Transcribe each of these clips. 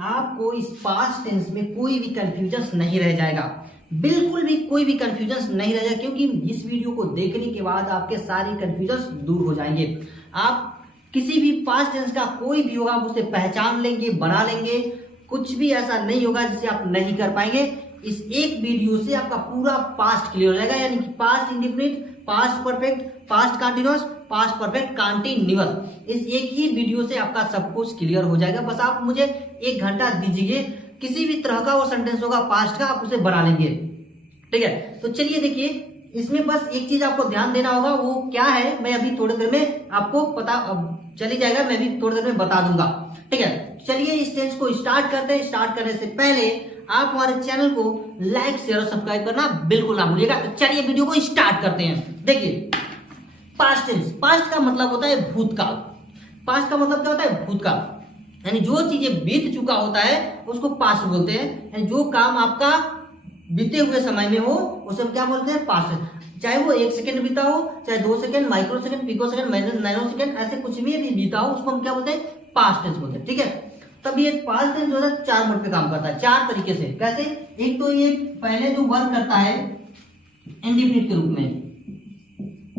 आपको इस past tense में कोई भी कंफ्यूजन नहीं रह जाएगा, बिल्कुल भी कोई भी कंफ्यूजन नहीं रह जाएगा, क्योंकि इस वीडियो को देखने के बाद आपके सारी कंफ्यूजन दूर हो जाएंगे। आप किसी भी पास्ट टेंस का कोई भी होगा उसे पहचान लेंगे, बना लेंगे, कुछ भी ऐसा नहीं होगा जिसे आप नहीं कर पाएंगे। इस एक वीडियो से आपका पूरा पास्ट क्लियर हो जाएगा, यानी कि past indefinite, past perfect, past continuous, past perfect continuous, इस एक ही वीडियो से आपका सब कुछ क्लियर हो जाएगा। बस आप मुझे 1 घंटा दीजिए, किसी भी तरह का वो सेंटेंस होगा पास्ट का, आप उसे बना लेंगे। ठीक है, तो चलिए देखिए, इसमें बस एक चीज आपको ध्यान देना होगा, वो क्या है मैं अभी थोड़ी देर में आपको पता चली जाएगा, मैं भी थोड़ी देर में बता दूंगा। ठीक है, चलिए इस टेंस को स्टार्ट करते हैं। स्टार्ट करने से पहले आप हमारे चैनल को लाइक, शेयर और सब्सक्राइब करना बिल्कुल ना भूलिएगा। तो चलिए वीडियो को स्टार्ट करते हैं। देखिए, पास्ट टेंस, पास्ट का मतलब होता है भूतकाल। पास्ट का मतलब क्या होता है? भूतकाल, यानी जो चीजें बीत चुका होता है उसको पास्ट बोलते हैं। यानी जो काम आपका बीते हुए समय में हो उसे हम क्या बोलते हैं? पास्ट। चाहे वो 1 सेकंड बीता हो, चाहे 2 second, microsecond, picosecond, nanosecond, ऐसे कुछ भी बीता हो उसको हम क्या बोलते हैं? पास्ट टेंस बोलते हैं। ठीक है, तब ये पास्ट टेंस जो है 4 मोड पे काम करता है, 4 तरीके से। कैसे? एक तो ये पहले जो वर्क करता है इंडेफिनिट के रूप में,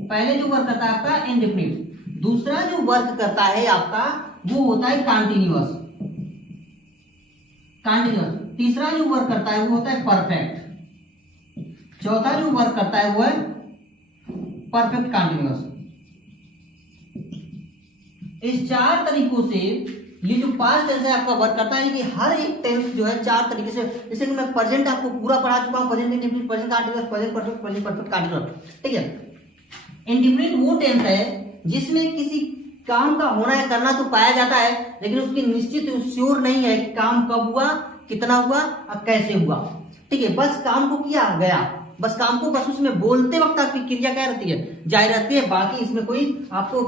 पहले जो वर्क करता है आपका इंडेफिनिट। दूसरा जो वर्क करता है आपका वो होता है कंटीन्यूअस, कंटीन्यूअस। तीसरा जो वर्क करता है वो होता है परफेक्ट। चौथा जो वर्क करता है वो है परफेक्ट कंटीन्यूअस। इस 4 तरीकों से ये जो पास्ट टेंस है आपका वर्क करता है, कि हर एक टेंस जो है 4 तरीके से। जैसे कि मैं प्रेजेंट आपको पूरा पढ़ा चुका हूं, present indefinite, present continuous, present perfect, present perfect continuous. ठीक है, इंडेफिनिट वो टेंस है जिसमें किसी काम का होना है, करना तो पाया जाता है, लेकिन उसकी निश्चित श्योर नहीं है कि काम कब हुआ, कितना हुआ और कैसे हुआ। ठीक है, बस काम को किया गया, बस काम को बस उसमें बोलते वक्त आपकी क्रिया क्या रहती है? जारी रहती है, बाकी इसमें कोई आपको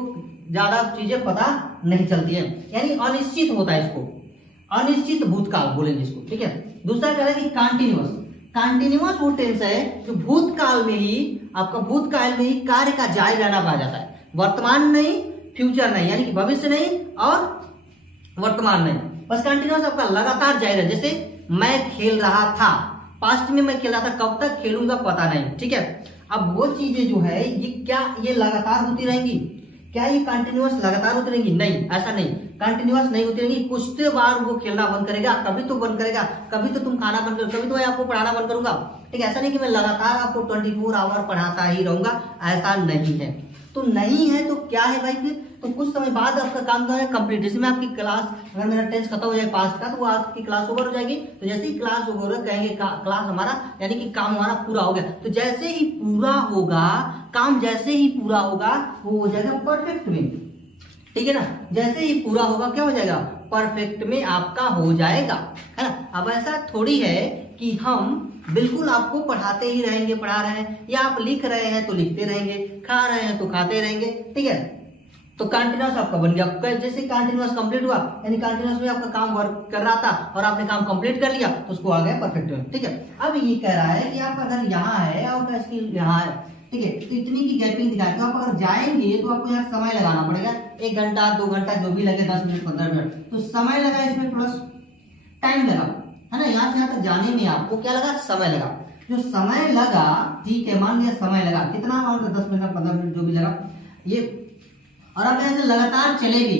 ज्यादा चीजें पता नहीं चलती है, यानी अनिश्चित होता है। इसको अनिश्चित भूतकाल बोलेंगे इसको। ठीक है, दूसरा कह रहा है कि कंटीन्यूअस। कंटीन्यूअस वो टेंस है जो भूतकाल में ही, आपका भूतकाल में ही कार्य का जारी रहना पाया जाता है, वर्तमान नहीं, फ्यूचर नहीं, यानी कि भविष्य नहीं और वर्तमान नहीं, बस कंटीन्यूअस आपका लगातार जारी रहे। जैसे मैं खेल रहा था, पास्ट में मैं खेल रहा था, कब तक खेलूंगा पता नहीं। ठीक है, अब वो चीजें जो है ये क्या ये लगातार होती रहेंगी? क्या ये कंटिन्यूअस लगातार होती रहेंगी? नहीं, ऐसा नहीं, कंटिन्यूअस नहीं होती रहेंगी। कुछ बार वो खेलना बंद करेगा, कभी तो बंद करेगा, कभी तो तुम खाना बंद करोगे, कभी तो मैं आपको पढ़ाना बंद करूंगा। ठीक है, ऐसा नहीं कि मैं लगातार आपको 24 आवर पढ़ाता ही रहूंगा, ऐसा नहीं है। तो नहीं है तो क्या है भाई? फिर तो कुछ समय बाद आपका काम जो है कंप्लीट। जैसे मैं आपकी क्लास, अगर मेरा टेंस खत्म हो जाए पास्ट का, तो वो आपकी क्लास ओवर हो जाएगी। तो जैसे ही क्लास ओवर हो कहेंगे क्लास हमारा, यानी कि काम हमारा पूरा हो गया। तो जैसे ही पूरा होगा काम, जैसे ही पूरा होगा वो हो जाएगा परफेक्ट में। ठीक है ना, जैसे ही पूरा होगा क्या हो जाएगा? परफेक्ट में आपका हो जाएगा, है ना। अब ऐसा थोड़ी है कि हम बिल्कुल आपको पढ़ाते ही रहेंगे, पढ़ा रहे हैं, या आप लिख रहे हैं तो लिखते रहेंगे, खा रहे हैं तो खाते रहेंगे। ठीक है, तो कंटिन्यूअस आपका बन गया। जैसे कंटिन्यूअस कंप्लीट हुआ, यानी कंटिन्यूअस में आपका काम वर्क कर रहा था और आपने काम कंप्लीट कर लिया, तो उसको आ गया परफेक्ट में। ठीक है, अब ये कह रहा है कि आप अगर यहाँ है और इसकी यहाँ है, ठीक है, तो इतनी की गैपिंग दिखाए, तो आप अगर जाएंगे तो आपको यहाँ समय लगाना पड़ेगा, 1 घंटा 2 घंटा जो भी लगे, 10 मिनट 15 मिनट, तो समय लगा, इसमें प्लस टाइम लगा, है ना। यहाँ से यहाँ तक जाने में आपको क्या लगा? समय लगा। जो समय लगा, ठीक है, मान लिया समय लगा, कितना मान लो 10 मिनट 15 मिनट जो भी लगा ये, और आप ऐसे लगातार चलेगी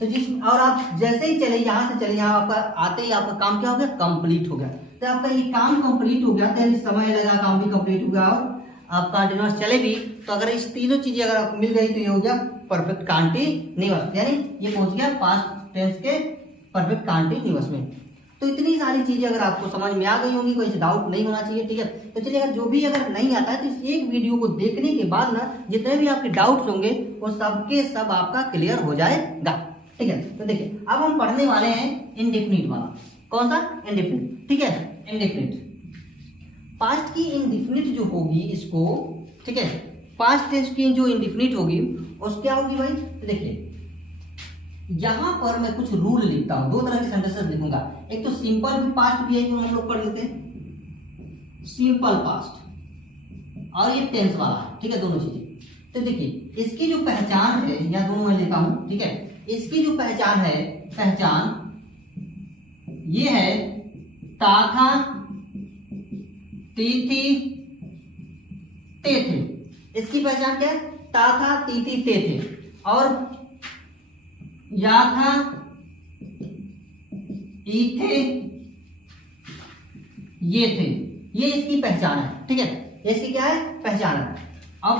तो और आप जैसे ही चले, यहाँ से चले, यहाँ आपका आते ही आपका काम क्या हो गया? कंप्लीट हो गया। तो आपका ये काम कंप्लीट हो गया, तो यानी समय लगा, काम भी कंप्लीट हो गया और आप कंटिन्यूअस चले भी। तो अगर इस तीनों चीजें अगर आपको मिल गई तो ये हो गया परफेक्ट कंटीन्यूअस, यानी ये पहुंच गया पास्ट टेंस के परफेक्ट कंटीन्यूअस में। तो इतनी सारी चीजें अगर आपको समझ में आ गई होंगी, कोई डाउट नहीं होना चाहिए। ठीक है, तो चलिए, अगर जो भी अगर नहीं आता है तो इस एक वीडियो को देखने के बाद ना जितने भी आपके डाउट्स होंगे वो सबके सब आपका क्लियर हो जाएगा। ठीक है, तो देखिए अब हम पढ़ने वाले हैं इंडेफिनिट वाला। कौन सा? इंडेफिनिट। ठीक है, इंडेफिनिट पास्ट की इंडेफिनिट जो होगी इसको, ठीक है, पास्ट टेंस की जो इंडेफिनिट होगी उस क्या होगी भाई? देखिए यहां पर मैं कुछ रूल लिखता हूं, दो तरह के सेंटेंसेस लिखूंगा, एक तो सिंपल भी पास्ट भी है, जो हम लोग पढ़ लेते हैं सिंपल पास्ट, और ये टेंस वाला है, ठीक है, दोनों चीजें। तो देखिए इसकी जो पहचान है, या दोनों मैं लेता हूं, ठीक है, इसकी जो पहचान है, पहचान ये है ता था, ती थी, ते थे। इसकी पहचान क्या है? ता था, ती थी, ते थे। और या था, ई थे, ये थे, ये इसकी पहचान है, ठीक है, इसकी क्या है? पहचान है। अब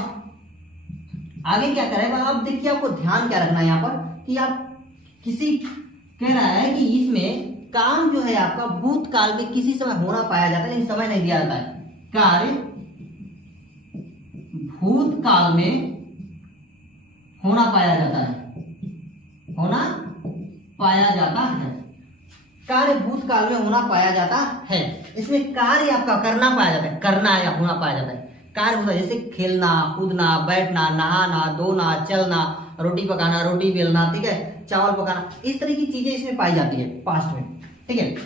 आगे क्या करेगा? अब देखिए आपको ध्यान क्या रखना है यहाँ पर, कि आप किसी कह रहा है कि इसमें काम जो है आपका भूतकाल में किसी समय होना पाया जाता है, लेकिन समय नहीं दिया जाता है। कार्य भूतकाल में होना पाया जाता है, होना पाया जाता है, कार्य भूतकाल में होना पाया जाता है। इसमें कार्य आपका करना पाया जाता है, करना या होना पाया जाता है। कार्य होता है जैसे खेलना, कूदना, बैठना, नहाना, धोना, चलना, रोटी पकाना, रोटी बेलना, ठीक है, चावल पकाना, इस तरह की चीजें इसमें पाई जाती है पास्ट में, ठीक है।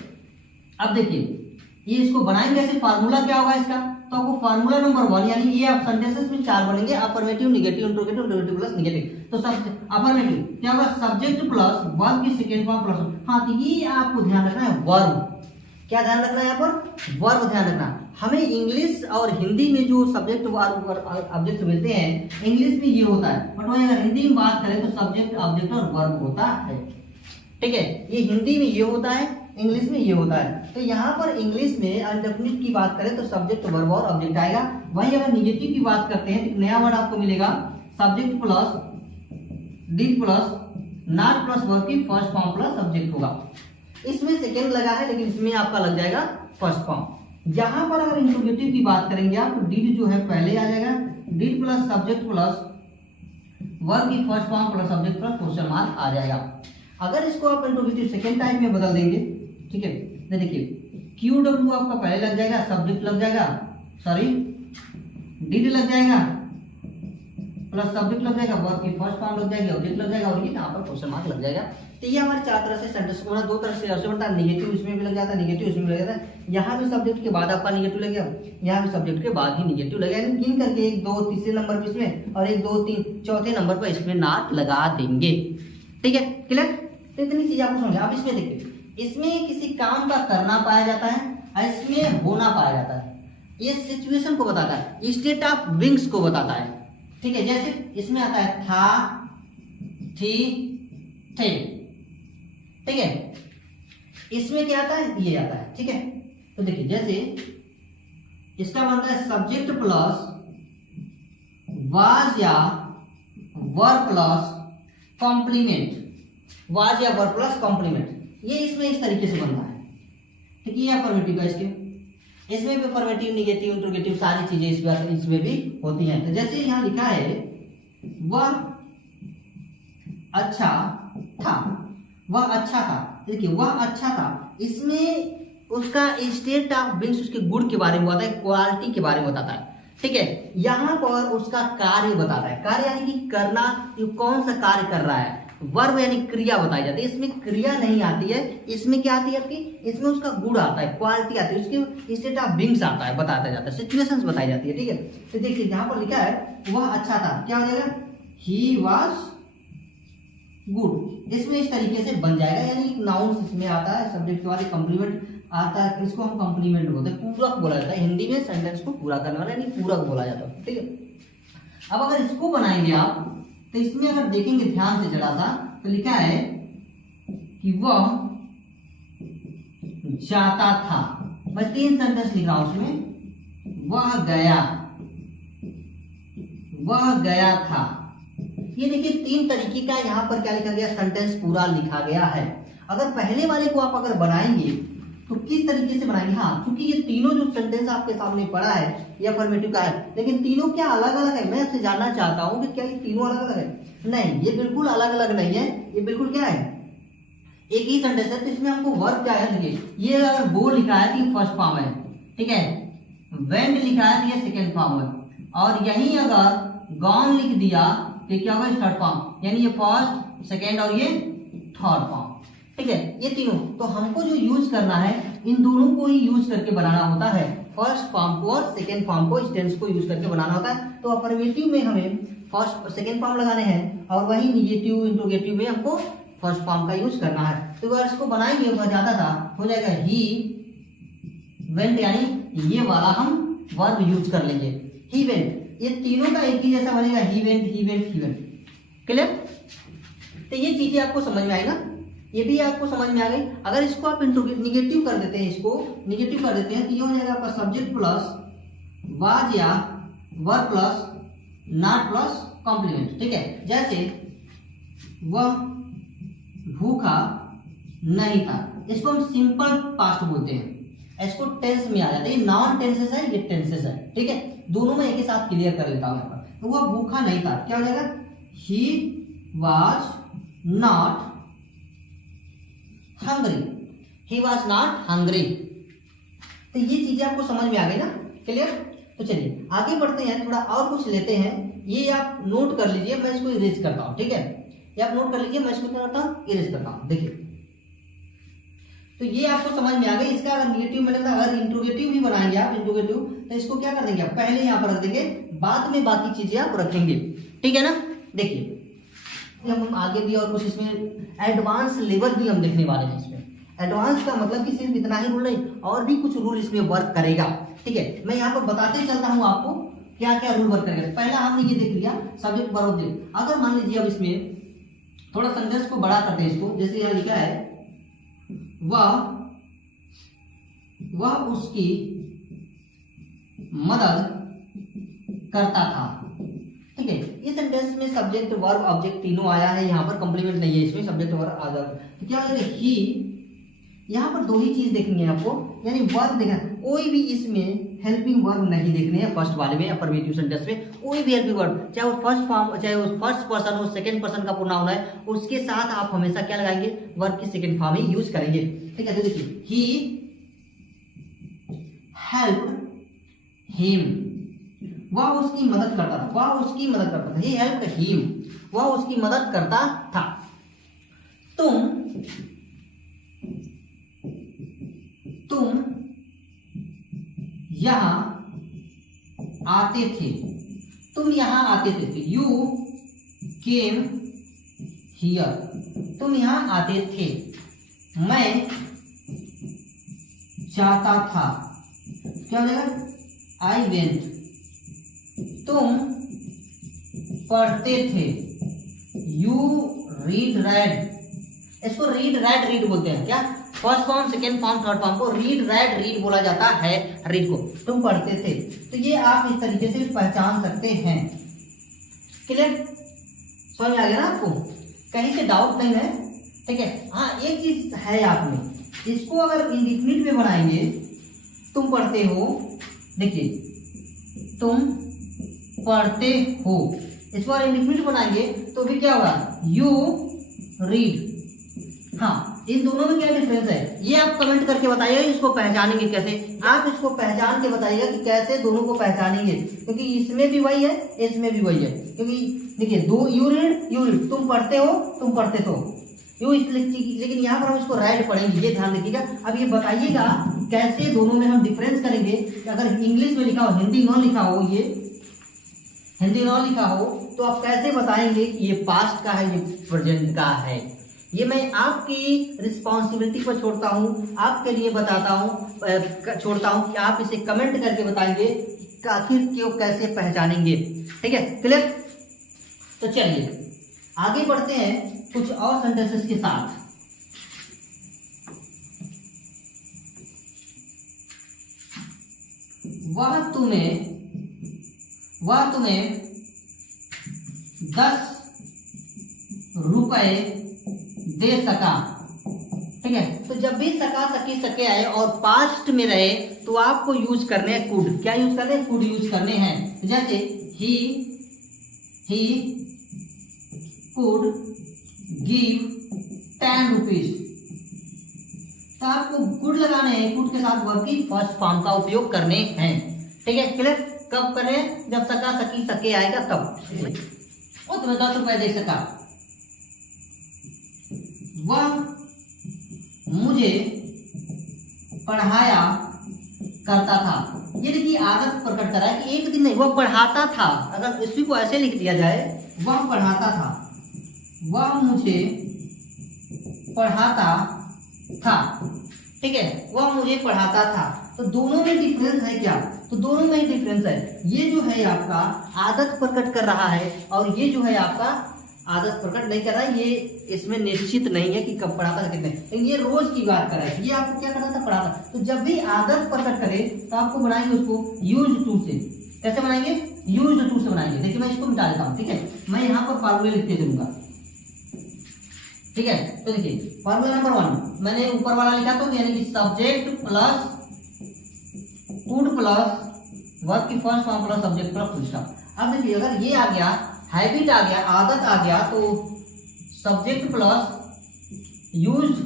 अब देखिए ये इसको बनाएंगे ऐसे, फार्मूला क्या होगा इसका? तो आपको फार्मूला नंबर 1, यानी ये आप सेंटेंसेस में 4 बनेंगे, affirmative, negative, interrogative, interrogative plus negative. तो सब अफर्मेटिव क्या होगा? सब्जेक्ट प्लस वर्ब की सेकेंड फॉर्म प्लस, हाँ, तो ये आपको ध्यान रखना है, वर्ब। क्या ध्यान रखना है यहाँ पर? वर्ब ध्यान रखना। हमें इंग्लिश और हिंदी में जो सब्जेक्ट वर्ब ऑब्जेक्ट मिलते हैं, इंग्लिश में ये होता है, बट वही अगर हिंदी में बात करें तो सब्जेक्ट ऑब्जेक्ट और वर्ब होता है, ठीक है। ये हिंदी में ये होता है, इंग्लिश में ये होता है। तो यहाँ पर इंग्लिश में अनडेफिनिट की बात करें तो सब्जेक्ट वर्ब और ऑब्जेक्ट आएगा। वहीं अगर निगेटिव की बात करते हैं तो नया वर्ड आपको मिलेगा, subject plus did plus not plus verb की फर्स्ट फॉर्म प्लस सब्जेक्ट होगा। इसमें सेकेंड लगा है, लेकिन इसमें आपका लग जाएगा फर्स्ट फॉर्म। यहाँ पर अगर इंट्रोगेटिव की बात करेंगे आप, तो डिड जो है पहले आ जाएगा, did plus subject plus verb की first form plus subject plus question mark आ जाएगा। अगर इसको आप इंट्रोगेटिव सेकेंड टाइप में बदल देंगे, ठीक है, तो देखिए क्यू डब्ल्यू आपका पहले लग जाएगा, सब्जेक्ट लग जाएगा, सॉरी डिड लग जाएगा प्लस सब्जेक्ट लग जाएगा, वर्ब की फर्स्ट फॉर्म लग जाएगी, ऑब्जेक्ट लग जाएगा, और ये यहाँ पर क्वेश्चन मार्क लग जाएगा। तो ये हमारे 4 तरह से सेंटेंस को दो तरह से ऐसे बनता है, नेगेटिव इसमें भी लग जाता है, नेगेटिव इसमें भी लग जाता है। यहाँ भी सब्जेक्ट के बाद आपका नेगेटिव लगेगा, यहाँ भी सब्जेक्ट के बाद ही नेगेटिव लगेगा, गिन करके 1 2 तीसरे नंबर पे इसमें, और 1 2 3 चौथे नंबर पर इसमें नॉट लगा देंगे, ठीक है, क्लियर। तो इतनी चीज आपको समझ। अब इसमें देखिए, इसमें किसी काम का करना पाया जाता है, इसमें होना पाया जाता है। ये सिचुएशन को बताता है, स्टेट ऑफ विंग्स को बताता है, ठीक है। जैसे इसमें आता है था, थी, थे, ठीक है। इसमें क्या आता है? ये आता है, ठीक है। तो देखिए जैसे इसका बनता है सब्जेक्ट प्लस वाज या वर्ब प्लस कॉम्प्लीमेंट, वाज या वर्ब प्लस कॉम्प्लीमेंट, ये इसमें इस तरीके से बनना है, ठीक है। ये अफर्मेटिव है, इसमें भी अफर्मेटिव, नेगेटिव, इंट्रोगेटिव सारी चीजें इसमें भी होती हैं। तो जैसे यहाँ लिखा है वह अच्छा था, वह अच्छा था, देखिए वह अच्छा था, इसमें उसका स्टेट ऑफ बीइंग, उसके गुण के बारे में बताता है, क्वालिटी के बारे में बताता है, ठीक है। यहाँ पर उसका कार्य बताता है, कार्य यानी कि करना, ये कौन सा कार्य कर रहा है, वर्ब यानी क्रिया बताई जाती है। इसमें क्रिया नहीं आती है, इसमें क्या आती है आपकी? इसमें उसका गुण आता है, क्वालिटी आती है, उसकी स्टेट ऑफ बीइंग्स आता है, बताया जाता है, सिचुएशंस बताई जाती है, ठीक है। तो देखिए यहाँ पर लिखा है वह अच्छा था, क्या हो जाएगा? He was good. इसमें इस तरीके से बन जाएगा, यानी नाउन इसमें आता है, सब्जेक्ट के बाद कॉम्प्लीमेंट आता है, इसको हम कॉम्प्लीमेंट बोलते हैं, पूरक बोला जाता है हिंदी में, सेंटेंस को पूरा करने वाला यानी पूरक बोला जाता है, ठीक है। अब अगर इसको बनाएंगे आप, तो इसमें अगर देखेंगे ध्यान से जरा सा, तो लिखा है कि वह जाता था, मैं 3 सेंटेंस लिख रहा हूं उसमें, वह गया, वह गया था। ये देखिए 3 तरीके का यहाँ पर क्या लिखा गया, सेंटेंस पूरा लिखा गया है। अगर पहले वाले को आप अगर बनाएंगे तो किस तरीके से बनाएंगे? हाँ, क्योंकि ये तीनों जो सेंटेंस आपके सामने पड़ा है ये अफर्मेटिव का है, लेकिन तीनों क्या अलग अलग है? मैं आपसे जानना चाहता हूं कि क्या ये तीनों अलग अलग है? नहीं, ये बिल्कुल अलग अलग नहीं है, ये बिल्कुल क्या है, एक ही सेंटेंस है। तो इसमें हमको वर्ब क्या है, देखिए ये अगर गो लिखा है तो ये फर्स्ट फॉर्म है, ठीक है, वेंट लिखा है तो ये सेकेंड फॉर्म है, और यही अगर गॉन लिख दिया तो क्या होगा, थर्ड फॉर्म, यानी ये फर्स्ट, सेकेंड और ये थर्ड फॉर्म। ठीक है, ये तीनों तो हमको जो यूज करना है इन दोनों को ही यूज करके बनाना होता है, फर्स्ट फॉर्म को और सेकेंड फॉर्म को, इस टेंस को यूज करके बनाना होता है। तो अफर्मेटिव में हमें फर्स्ट सेकेंड फॉर्म लगाने हैं और वही निगेटिव इंट्रोगेटिव में हमको फर्स्ट फॉर्म का यूज करना है। तो अगर इसको बनाएंगे बहुत ज्यादा था हो जाएगा ही वेंट, यानी ये वाला हम वर्ब यूज कर लेंगे ही वेंट। ये तीनों का एक ही जैसा बनेगा he went he went he went. Clear? तो ये चीजें आपको समझ में आई ना, ये भी आपको समझ में आ गई। अगर इसको आप निगेटिव कर देते हैं, इसको निगेटिव कर देते हैं तो ये हो जाएगा आपका सब्जेक्ट प्लस वाज या verb plus not plus complement. ठीक है, जैसे वह भूखा नहीं था, इसको हम सिंपल पास्ट बोलते हैं, इसको टेंस में आ जाता है। ये नॉन टेंसेस है, ये टेंसेस है। ठीक है, दोनों में एक ही साथ क्लियर कर लेता हूं यहाँ पर। तो वह भूखा नहीं था, क्या हो जाएगा he was not hungry, he was not hungry. तो ये चीजें आपको समझ में आ गई ना, क्लियर? तो चलिए आगे बढ़ते हैं, थोड़ा और कुछ लेते हैं। ये आप नोट कर लीजिए, मैं इसको इरेज करता हूं। ठीक है, ये आप नोट कर लीजिए, मैं इसको क्या करता हूं, इरेज करता हूं। देखिए, तो ये आपको समझ में आ गई। इसका अगर निगेटिव में अगर इंट्रोगेटिव भी बनाएंगे आप, इंट्रोगेटिव, तो इसको क्या कर देंगे आप, पहले यहाँ पर रख देंगे, बाद में बाकी चीजें आप रखेंगे। ठीक है ना? देखिए हम आगे भी और कुछ इसमें एडवांस लेवल भी हम देखने वाले हैं। इसमें एडवांस का मतलब कि सिर्फ इतना ही रूल नहीं, और भी कुछ रूल इसमें वर्क करेगा। ठीक है, मैं यहाँ पर बताते चलता हूँ आपको क्या क्या रूल वर्क करेगा। पहला हमने ये देख लिया सब्जेक्ट वर्ब ऑब्जेक्ट। अगर मान लीजिए अब इसमें थोड़ा सेंटेंस को बड़ा करते हैं इसको, जैसे यहाँ लिखा है वह उसकी मदद करता था। ठीक है, इस सेंटेंस में सब्जेक्ट वर्ब ऑब्जेक्ट तीनों आया है, यहाँ पर कॉम्प्लीमेंट नहीं है, इसमें सब्जेक्ट वर्ब आ जाएगा। तो क्या हो जाएगा ही, यहाँ पर दो ही चीज देखनी है आपको, यानी वर्ब देखना, कोई भी इसमें हेल्पिंग वर्ब नहीं देखने हैं। फर्स्ट वाले में अफर्मेटिव सेंटेंस में कोई भी हेल्पिंग वर्ब, चाहे वो फर्स्ट फॉर्म, चाहे वो फर्स्ट पर्सन हो, सेकंड पर्सन का प्रोनाउन है, उसके साथ आप हमेशा क्या लगाएंगे, वर्ब की सेकंड फॉर्म ही यूज करेंगे। ठीक है, तो देखिए ही हेल्प हिम, वह उसकी मदद करता था, वह उसकी मदद करता था, ही हेल्प हिम, वह उसकी मदद करता था। तुम यहां आते थे, तुम यहां आते थे, यू केम हियर, तुम यहां आते थे, मैं जाता था, क्या हो जाएगा, आई वेंट, तुम पढ़ते थे, यू रीड रेड, इसको रीड रेड रीड बोलते हैं। क्या, first form, second form, third form को रीड रेड रीड बोला जाता है, रीड को। तुम पढ़ते थे, तो ये आप इस तरीके से पहचान सकते हैं। क्लियर? समझ में आ गया ना आपको? कहीं से डाउट नहीं है। ठीक है, हाँ एक चीज है आप में, इसको अगर इंडिफिनिट में बनाएंगे, तुम पढ़ते हो, देखिए तुम पढ़ते हो, इसको अगर इंडिफिनिट बनाएंगे तो भी क्या होगा, यू रीड। हाँ, इन दोनों में क्या डिफरेंस है ये आप कमेंट करके बताइएगा। इसको पहचानेंगे कैसे, आप इसको पहचान के बताइएगा कि कैसे दोनों को पहचानेंगे, क्योंकि इसमें भी वही है, इसमें भी वही है। क्योंकि देखिए दो, यू रीड, तुम पढ़ते हो, तुम पढ़ते तो यू, लेकिन यहाँ पर हम इसको राइट पढ़ेंगे, ये ध्यान रखिएगा। अब ये बताइएगा कैसे दोनों में हम डिफरेंस करेंगे। अगर इंग्लिश में लिखा हो, हिंदी न लिखा हो, ये हिंदी न लिखा हो, तो आप कैसे बताएंगे कि ये पास्ट का है, ये प्रेजेंट का है। ये मैं आपकी रिस्पॉन्सिबिलिटी पर छोड़ता हूँ, आपके लिए बताता हूँ, छोड़ता हूँ कि आप इसे कमेंट करके बताएंगे कि आखिर क्यों कैसे पहचानेंगे। ठीक है, क्लियर? तो चलिए आगे बढ़ते हैं कुछ और सेंटेंसेस के साथ। वह तुम्हें 10 रुपए दे सका। ठीक है, तो जब भी सका, सकी, सके आए और पास्ट में रहे तो आपको यूज करने हैं कुड। क्या यूज करने हैं, कुड यूज करने हैं। जैसे ही कुड गिव 10 रुपीज, तो आपको कुड लगाने हैं, कुड के साथ वर्ब की फर्स्ट फॉर्म का उपयोग करने हैं। ठीक है, क्लियर? कब करें, जब सका, सकी, सके आएगा तब। वो तुम्हें 10 रुपए दे सका। वह मुझे पढ़ाया करता था। ये देखिए आदत प्रकट कर रहा है कि एक दिन नहीं, वह पढ़ाता था। अगर इसी को ऐसे लिख दिया जाए, वह पढ़ाता था, वह मुझे पढ़ाता था, ठीक है, वह मुझे पढ़ाता था। तो दोनों में डिफरेंस है क्या? तो दोनों में ही डिफरेंस है। ये जो है आपका आदत प्रकट कर रहा है और ये जो है आपका आदत प्रकट नहीं कर रहा है। ये इसमें निश्चित नहीं है कि कब पढ़ाता था कितने, लेकिन ये रोज की बात कर रहा है। ये आपको क्या करता था? पढ़ाता। तो जब भी आदत प्रकट करे तो आपको बनाएंगे उसको यूज्ड टू से। कैसे बनाएंगे? यूज्ड टू से बनाएंगे। देखिए मैं इसको मिटा देता हूँ, ठीक है, मैं यहाँ पर फॉर्मूले लिखते चलूंगा, ठीक है। तो देखिए फॉर्मूला नंबर 1 मैंने ऊपर वाला लिखा, तो यानी कि subject plus would plus verb की first form plus subject plus full stop. अब देखिए अगर ये आ गया, हैबिट आ गया, आदत आ गया, तो subject plus used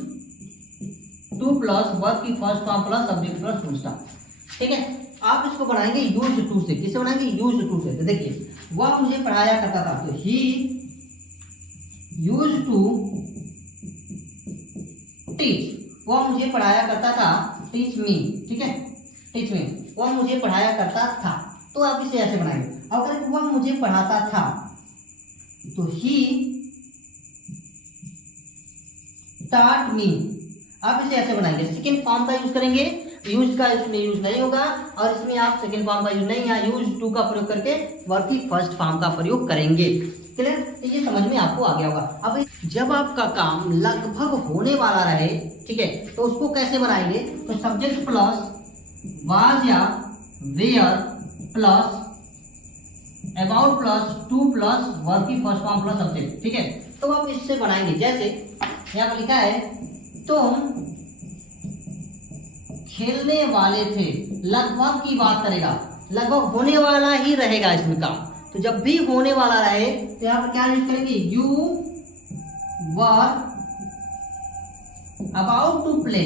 to plus verb की first form plus subject plus full stop, ठीक है। आप इसको बनाएंगे यूज्ड टू से। किससे बनाएंगे? यूज्ड टू से। तो देखिए वह मुझे पढ़ाया करता था, तो ही यूज्ड टू टीच, वह मुझे पढ़ाया करता था, टीच मी, ठीक है, टीच मी, वह मुझे पढ़ाया करता था। तो आप इसे ऐसे बनाएंगे। अगर वह मुझे पढ़ाता था तो ही taught me, आप इसे ऐसे बनाएंगे। सेकेंड फॉर्म का यूज करेंगे, यूज का इसमें यूज नहीं होगा और इसमें आप सेकेंड फॉर्म का यूज नहीं, यहाँ यूज टू का प्रयोग करके वर्ब की फर्स्ट फॉर्म का प्रयोग करेंगे। क्लियर? तो ये समझ में आपको आ गया होगा। अब जब आपका काम लगभग होने वाला रहे, ठीक है, तो उसको कैसे बनाएंगे? तो सब्जेक्ट प्लस वाज या were plus about plus to plus verb की फर्स्ट फॉर्म प्लस सब्जेक्ट, ठीक है। तो आप इससे बनाएंगे, जैसे यहाँ पर लिखा है तुम खेलने वाले थे, लगभग की बात करेगा, लगभग होने वाला ही रहेगा इसमें काम। तो जब भी होने वाला रहे तो यहाँ पर क्या यूज करेंगे? You were about to play,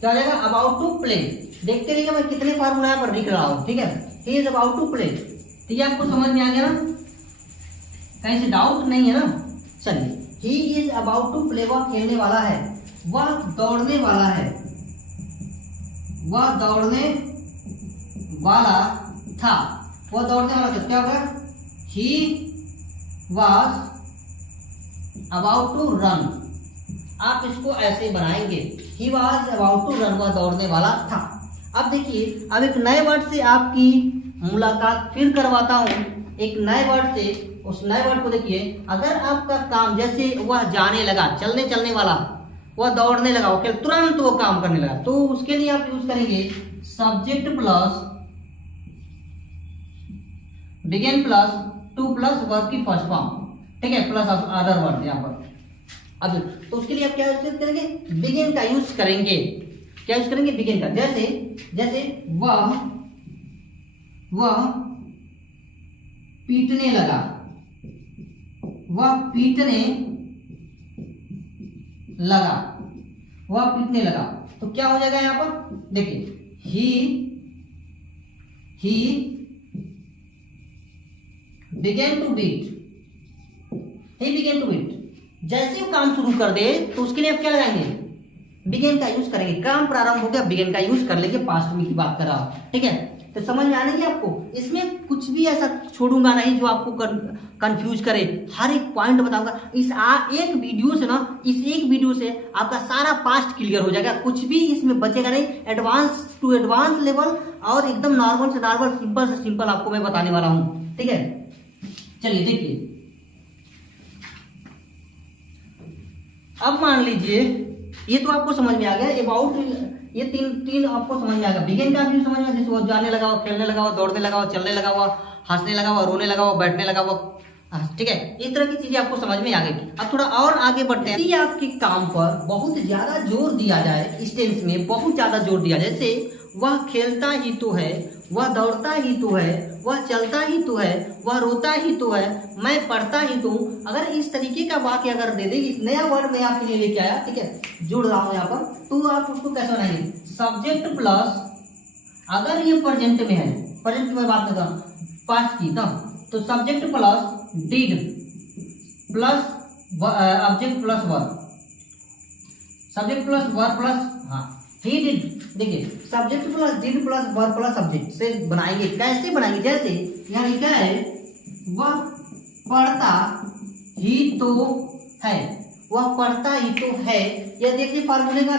क्या हो जाएगा? About to play. देखते रहिए मैं कितने फार्मूला यहाँ पर लिख रहा हूँ, ठीक है। He is about to play, तो ये आपको समझ में आ गया ना? कहीं से डाउट नहीं है ना? चलिए, he is about to play, वह खेलने वाला है, वह दौड़ने वाला है, वह दौड़ने वाला था, वह दौड़ने वाला था, क्या होगा? He was about to run. आप इसको ऐसे बनाएंगे, he was about to run, वह दौड़ने वाला था। अब देखिए, अब एक नए वर्ड से आपकी मुलाकात फिर करवाता हूं, एक नए वर्ड से। उस नए वर्ड को देखिए, अगर आपका काम जैसे वह जाने लगा, चलने वाला, वह दौड़ने लगा, ओके, तुरंत वो काम करने लगा, तो उसके लिए आप यूज करेंगे subject plus begin plus to plus verb की फर्स्ट फॉर्म, ठीक है, प्लस अदर वर्ड यहाँ पर। अब तो उसके लिए आप क्या यूज करेंगे? बिगिन का यूज करेंगे। क्या यूज करेंगे? बिगिन का। जैसे वह पीटने लगा, वह पीटने लगा, वह पीटने लगा, तो क्या हो जाएगा यहाँ पर? देखिए ही began to beat, he began to beat। जैसे वो काम शुरू कर दे तो उसके लिए आप क्या लगाएंगे? बिगेन का यूज करेंगे। काम प्रारंभ हो गया, बिगेन का यूज कर लेंगे, पास्ट में की बात कर रहा हूं, ठीक है। तो समझ में आने की आपको, इसमें कुछ भी ऐसा छोड़ूंगा नहीं जो आपको कंफ्यूज करे, हर एक पॉइंट बताऊंगा। इस एक वीडियो से ना, इस एक वीडियो से आपका सारा पास्ट क्लियर हो जाएगा, कुछ भी इसमें बचेगा नहीं। एडवांस टू एडवांस लेवल और एकदम नॉर्मल से नॉर्मल, सिंपल से सिंपल आपको मैं बताने वाला हूँ, ठीक है। चलिए देखिए, अब मान लीजिए ये तो आपको समझ में आ गया, अबाउट, ये तीन आपको समझ में आ गया। बिगिन का भी समझ में, जैसे वो जाने लगा, वो खेलने लगा, वो दौड़ने लगा, वो चलने लगा, वो हंसने लगा, वो रोने लगा, वो बैठने लगा, वो, ठीक है, इस तरह की चीजें आपको समझ में आ गई। अब थोड़ा और आगे बढ़ते हैं। यदि आपके काम पर बहुत ज्यादा जोर दिया जाए, इस टेंस में बहुत ज्यादा जोर दिया जाए, जैसे वह खेलता ही तो है, वह दौड़ता ही तो है, वह चलता ही तो है, वह रोता ही तो है, मैं पढ़ता ही तो हूँ। अगर इस तरीके का वाक्य अगर दे देगी, नया वर्ड मैं आपके लिए लेके आया, ठीक है, जोड़ रहा हूँ यहाँ पर, तो आप उसको कैसे बनाएंगे? सब्जेक्ट प्लस, अगर ये प्रेजेंट में है, प्रेजेंट में बात नहीं कर, पास्ट की, तब तो subject plus did plus object plus verb, subject plus verb plus, हाँ ही डिड, देखिए subject plus did plus verb plus subject से बनाएंगे। कैसे बनाएंगे, जैसे यहाँ लिखा है वह पढ़ता ही तो है, वह पढ़ता ही तो है। यह देखिए फार्मूले का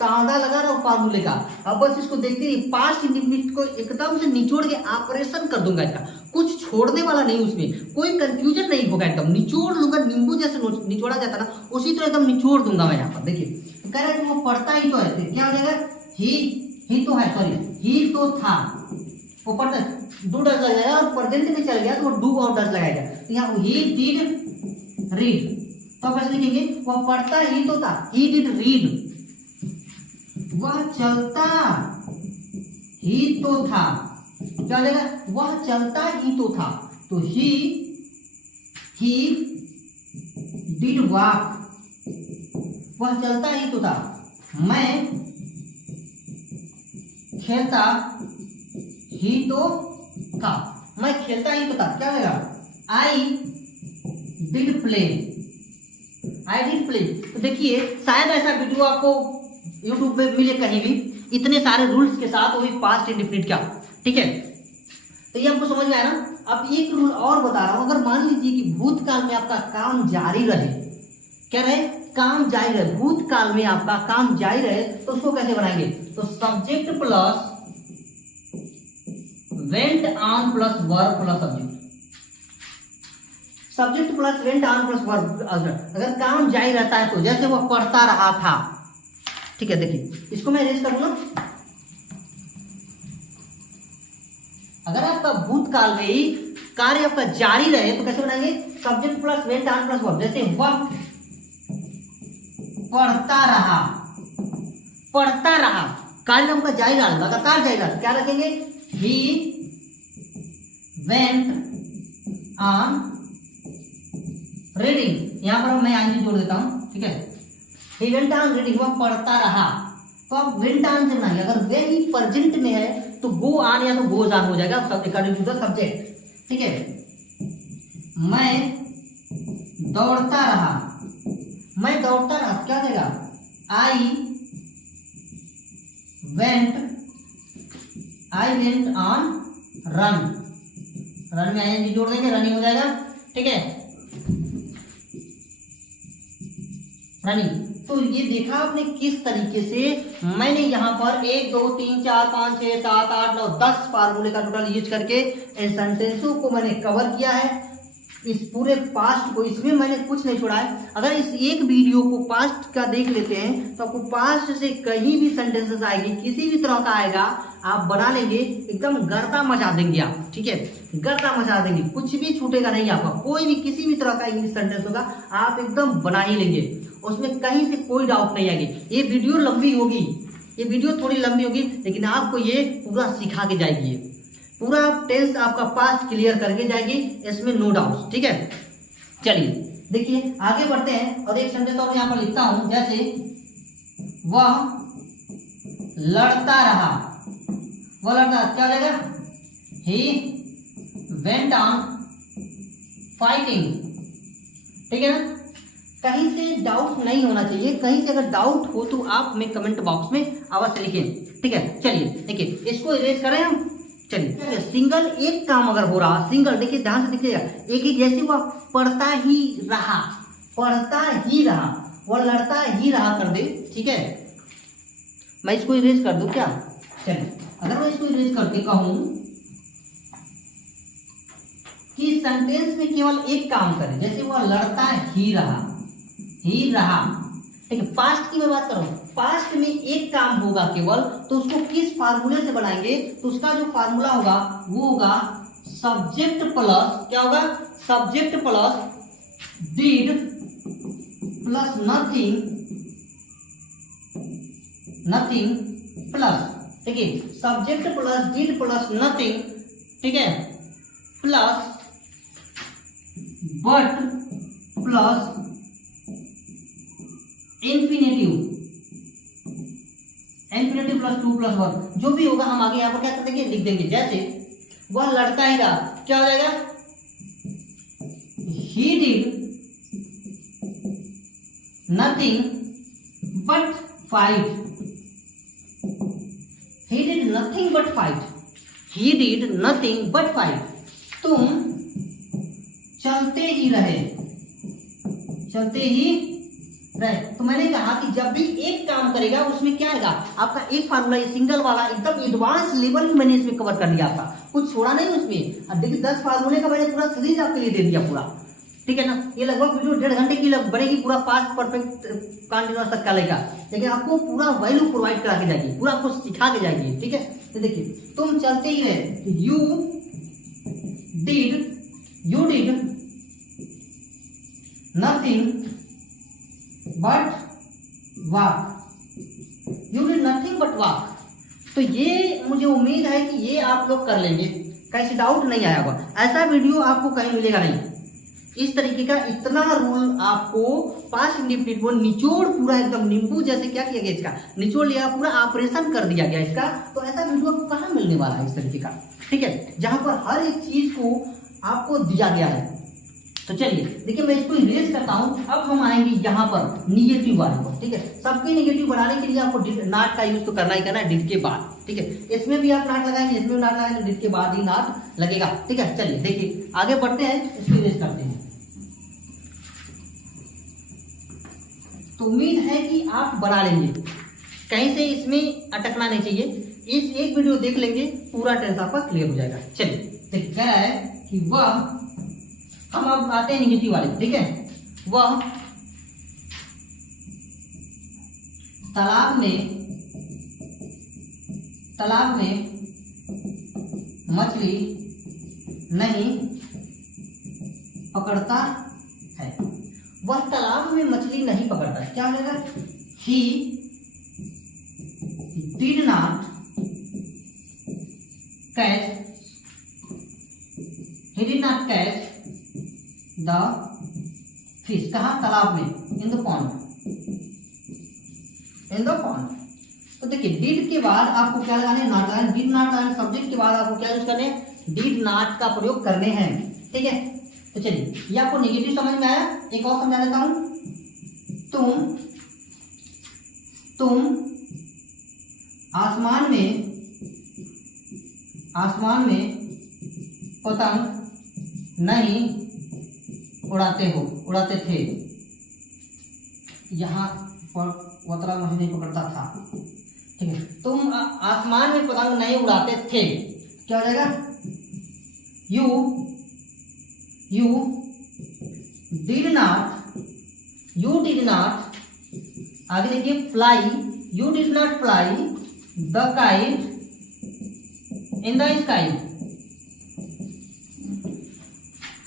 तांदा लगा रहा हूं फार्मूले का। अब बस इसको देखते ही पास्ट इंडेफिनिट को एकदम से निचोड़ के ऑपरेशन कर दूंगा इसका, कुछ छोड़ने वाला नहीं, उसमें कोई कंफ्यूजन नहीं होगा, एकदम निचोड़ लूंगा, नींबू जैसे निचोड़ा जाता ना उसी तरह एकदम निचोड़ दूंगा मैं यहाँ पर। देखिए कह रहा है कि वो पढ़ता ही तो है, तो क्या हो जाएगा, ही तो है, सॉरी ही तो था, वो पढ़ता, डू डज लग जाएगा और प्रेजेंट में चल गया तो वो डू और डज लगाएगा। तो यहाँ ही डिड रीड, तो आप ऐसे लिखेंगे वह पढ़ता ही तो था, ही डिड रीड। वह चलता ही तो था, क्या हो जाएगा, वह चलता ही तो था, तो ही डिड वॉक, वह चलता ही तो था। मैं खेलता ही तो था, मैं खेलता ही तो था, क्या हो जाएगा, I did play, I did play. तो देखिए शायद ऐसा वीडियो आपको यूट्यूब पे मिले कहीं भी, इतने सारे रूल्स के साथ, वो भी पास्ट इंडेफिनिट का, ठीक है। तो ये आपको समझ में आया ना। अब एक रूल और बता रहा हूं, अगर मान लीजिए कि भूतकाल में आपका काम जारी रहे, क्या रहे, काम जारी रहे, भूतकाल में आपका काम जारी रहे, तो उसको कैसे बनाएंगे, तो subject plus went on plus verb plus subject, subject plus went on plus verb. अगर काम जारी रहता है तो जैसे वह पढ़ता रहा था, ठीक है, देखिए इसको मैं इरेज करूंगा। अगर आपका भूतकाल में ही कार्य आपका जारी रहे तो कैसे बनाएंगे, subject plus went on plus verb. जैसे वह पढ़ता रहा, पढ़ता रहा, कार्य आपका जारी रहा, लगातार जारी रहा, क्या रखेंगे, ही वेंट ऑन रीडिंग। यहां पर मैं आईएनजी जोड़ देता हूं, ठीक है, ही वेंट ऑन रीडिंग, वह पढ़ता रहा, तो आप वेंट ऑन से बनाएंगे। अगर वे ही प्रेजेंट में है तो गो ऑन या तो गोज ऑन हो जाएगा अकॉर्डिंग टू द सब्जेक्ट, ठीक है। मैं दौड़ता रहा, मैं दौड़ता रहा, क्या देगा, I went on run, run में आईएनजी जोड़ देंगे, रनिंग हो जाएगा, ठीक है, रनिंग। तो ये देखा आपने किस तरीके से मैंने यहाँ पर 1 2 3 4 5 6 7 8 9 10 फार्मूले का टोटल यूज करके इन सेंटेंसों को मैंने कवर किया है, इस पूरे पास्ट को, इसमें मैंने कुछ नहीं छोड़ा है। अगर इस एक वीडियो को पास्ट का देख लेते हैं तो आपको पास्ट से कहीं भी सेंटेंसेस आएगी, किसी भी तरह का आएगा, आप बना लेंगे, एकदम गर्दा मचा देंगे आप, ठीक है, गर्दा मचा देंगे, कुछ भी छूटेगा नहीं आपका, कोई भी किसी भी तरह का इंग्लिश सेंटेंस होगा आप एकदम बना ही लेंगे, उसमें कहीं से कोई डाउट नहीं आएगी। ये वीडियो लंबी होगी, ये वीडियो थोड़ी लंबी होगी, लेकिन आपको ये पूरा सिखा के जाएगी, पूरा टेंस आपका पास्ट क्लियर करके जाएगी, इसमें नो डाउट, ठीक है। चलिए देखिए आगे बढ़ते हैं और एक सेंटेंस और यहाँ पर लिखता हूं, जैसे वह लड़ता रहा, वह लड़ता, क्या हो जाएगा, ही वेंट ऑन फाइटिंग, ठीक है ना। कहीं से डाउट नहीं होना चाहिए, कहीं से अगर डाउट हो तो आप हमें कमेंट बॉक्स में अवश्य लिखें, ठीक है। चलिए देखिए इसको इरेज करें हम, चलिए सिंगल एक काम अगर हो रहा, सिंगल, देखिए ध्यान से देखिएगा, एक ही, जैसे वह पढ़ता ही रहा, पढ़ता ही रहा, वह लड़ता ही रहा कर दे, ठीक है। मैं इसको इरेज कर दूं क्या, चलिए अगर मैं इसको इरेज करके कहूं कि सेंटेंस में केवल एक काम करें, जैसे वह लड़ता ही रहा, ही रहा, ठीक है, पास्ट की मैं बात कर रहा हूं, पास्ट में एक काम होगा केवल, तो उसको किस फार्मूले से बनाएंगे, तो उसका जो फार्मूला होगा वो होगा सब्जेक्ट प्लस, क्या होगा, subject plus did plus nothing, nothing plus, देखिए subject plus did plus nothing, ठीक है, plus but plus infinitive, infinitive plus to plus one, जो भी होगा हम आगे यहाँ पर क्या कर देंगे, लिख देंगे। जैसे वह लड़ता ही रहा, क्या हो जाएगा, he did nothing but fight. He did nothing but fight. He did nothing but fight. तुम चलते ही रहे, चलते ही रहे। तो मैंने कहा कि जब भी एक काम करेगा उसमें क्या आएगा आपका एक फार्मूला, ये सिंगल वाला एकदम एडवांस लेवल में मैंने इसमें कवर कर लिया था, कुछ छोड़ा नहीं उसमें। अब देखिए 10 फार्मूले का मैंने पूरा सीरीज आपके लिए दे दिया पूरा, ठीक है ना। ये लगभग वीडियो 1.5 घंटे की बनेगी, पूरा पास्ट परफेक्ट कंटिन्यूअस तक का लेगा, लेकिन आपको पूरा वैल्यू प्रोवाइड करा के जाएगी, पूरा आपको सिखा के जाएगी, ठीक है। तो देखिए तुम चलते ही रहे, you did nothing but walk, you did nothing but walk. तो ये मुझे उम्मीद है कि ये आप लोग कर लेंगे, कैसे डाउट नहीं आया होगा। ऐसा वीडियो आपको कहीं मिलेगा नहीं, इस तरीके का इतना रूल आपको पास्ट इंडेफिनिट को निचोड़ पूरा एकदम नींबू जैसे क्या किया गया, इसका निचोड़ लिया, पूरा ऑपरेशन कर दिया गया इसका। तो ऐसा वीडियो आपको कहाँ मिलने वाला है इस तरीके का, ठीक है, जहां पर हर एक चीज को आपको दिया गया है। तो चलिए देखिए मैं इसको इरेज करता हूं। अब हम आएंगे यहाँ पर निगेटिव वाले को, ठीक है। सबके निगेटिव बनाने के लिए आपको नॉट का यूज तो करना ही करना है, डिड के बाद, ठीक है। इसमें भी आप नॉट लगाएंगे, इसमें भी नॉट लगाएंगे, डिड के बाद ही नॉट लगेगा, ठीक है। चलिए देखिए आगे बढ़ते हैं, इसको इरेज करते हैं। तो उम्मीद है कि आप बना लेंगे, कहीं से इसमें अटकना नहीं चाहिए। इस एक वीडियो देख लेंगे, पूरा टेंस आपका क्लियर हो जाएगा। चलिए देखिए क्या है कि वह, हम अब आते हैं निगेटिव वाले, ठीक है। वह तालाब में मछली नहीं पकड़ता है। वह तालाब में मछली नहीं पकड़ता है, क्या हो जाएगा, ही did not catch the fish. कहा, तालाब में, इन द पॉन्ड। तो देखिए डिड के बाद आपको क्या लगाना है, नॉट लगाना है। डिड नॉट लगाना, सब्जेक्ट के बाद आपको क्या यूज करने हैं, डिड नॉट का प्रयोग करने हैं, ठीक है। तो चलिए ये आपको नेगेटिव समझ में आया, एक और समझा देता हूं। तुम आसमान में पतंग नहीं उड़ाते थे। यहाँ पर वतरा मछली नहीं पकड़ता था, ठीक है। तुम आसमान में पतंग नहीं उड़ाते थे, क्या हो जाएगा, you did not, आगे देखिए fly, you did not fly the kite in the sky।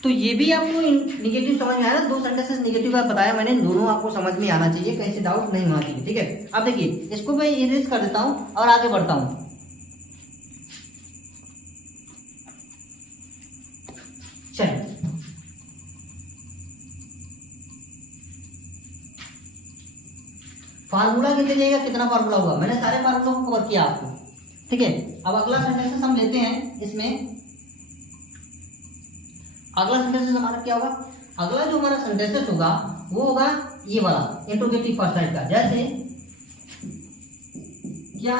तो ये भी आपको निगेटिव समझ में आया ना, 2 सेंटेंसेस निगेटिव का बताया मैंने, दोनों आपको समझ में आना चाहिए, कहीं से डाउट नहीं होना चाहिए, ठीक है। अब देखिए इसको मैं इरेज कर देता हूं और आगे बढ़ता हूं। चलिए फार्मूला गिनते जाइएगा, कितना फार्मूला हुआ, मैंने सारे फार्मूला को कवर किया आपको, ठीक है। अब अगला सेंटेंसेस हम लेते हैं। इसमें अगला सेंटेंसेस हमारा क्या होगा, अगला जो हमारा सेंटेंसेस होगा वो होगा ये वाला इंट्रोगेटिव फर्स्ट टाइप का। जैसे क्या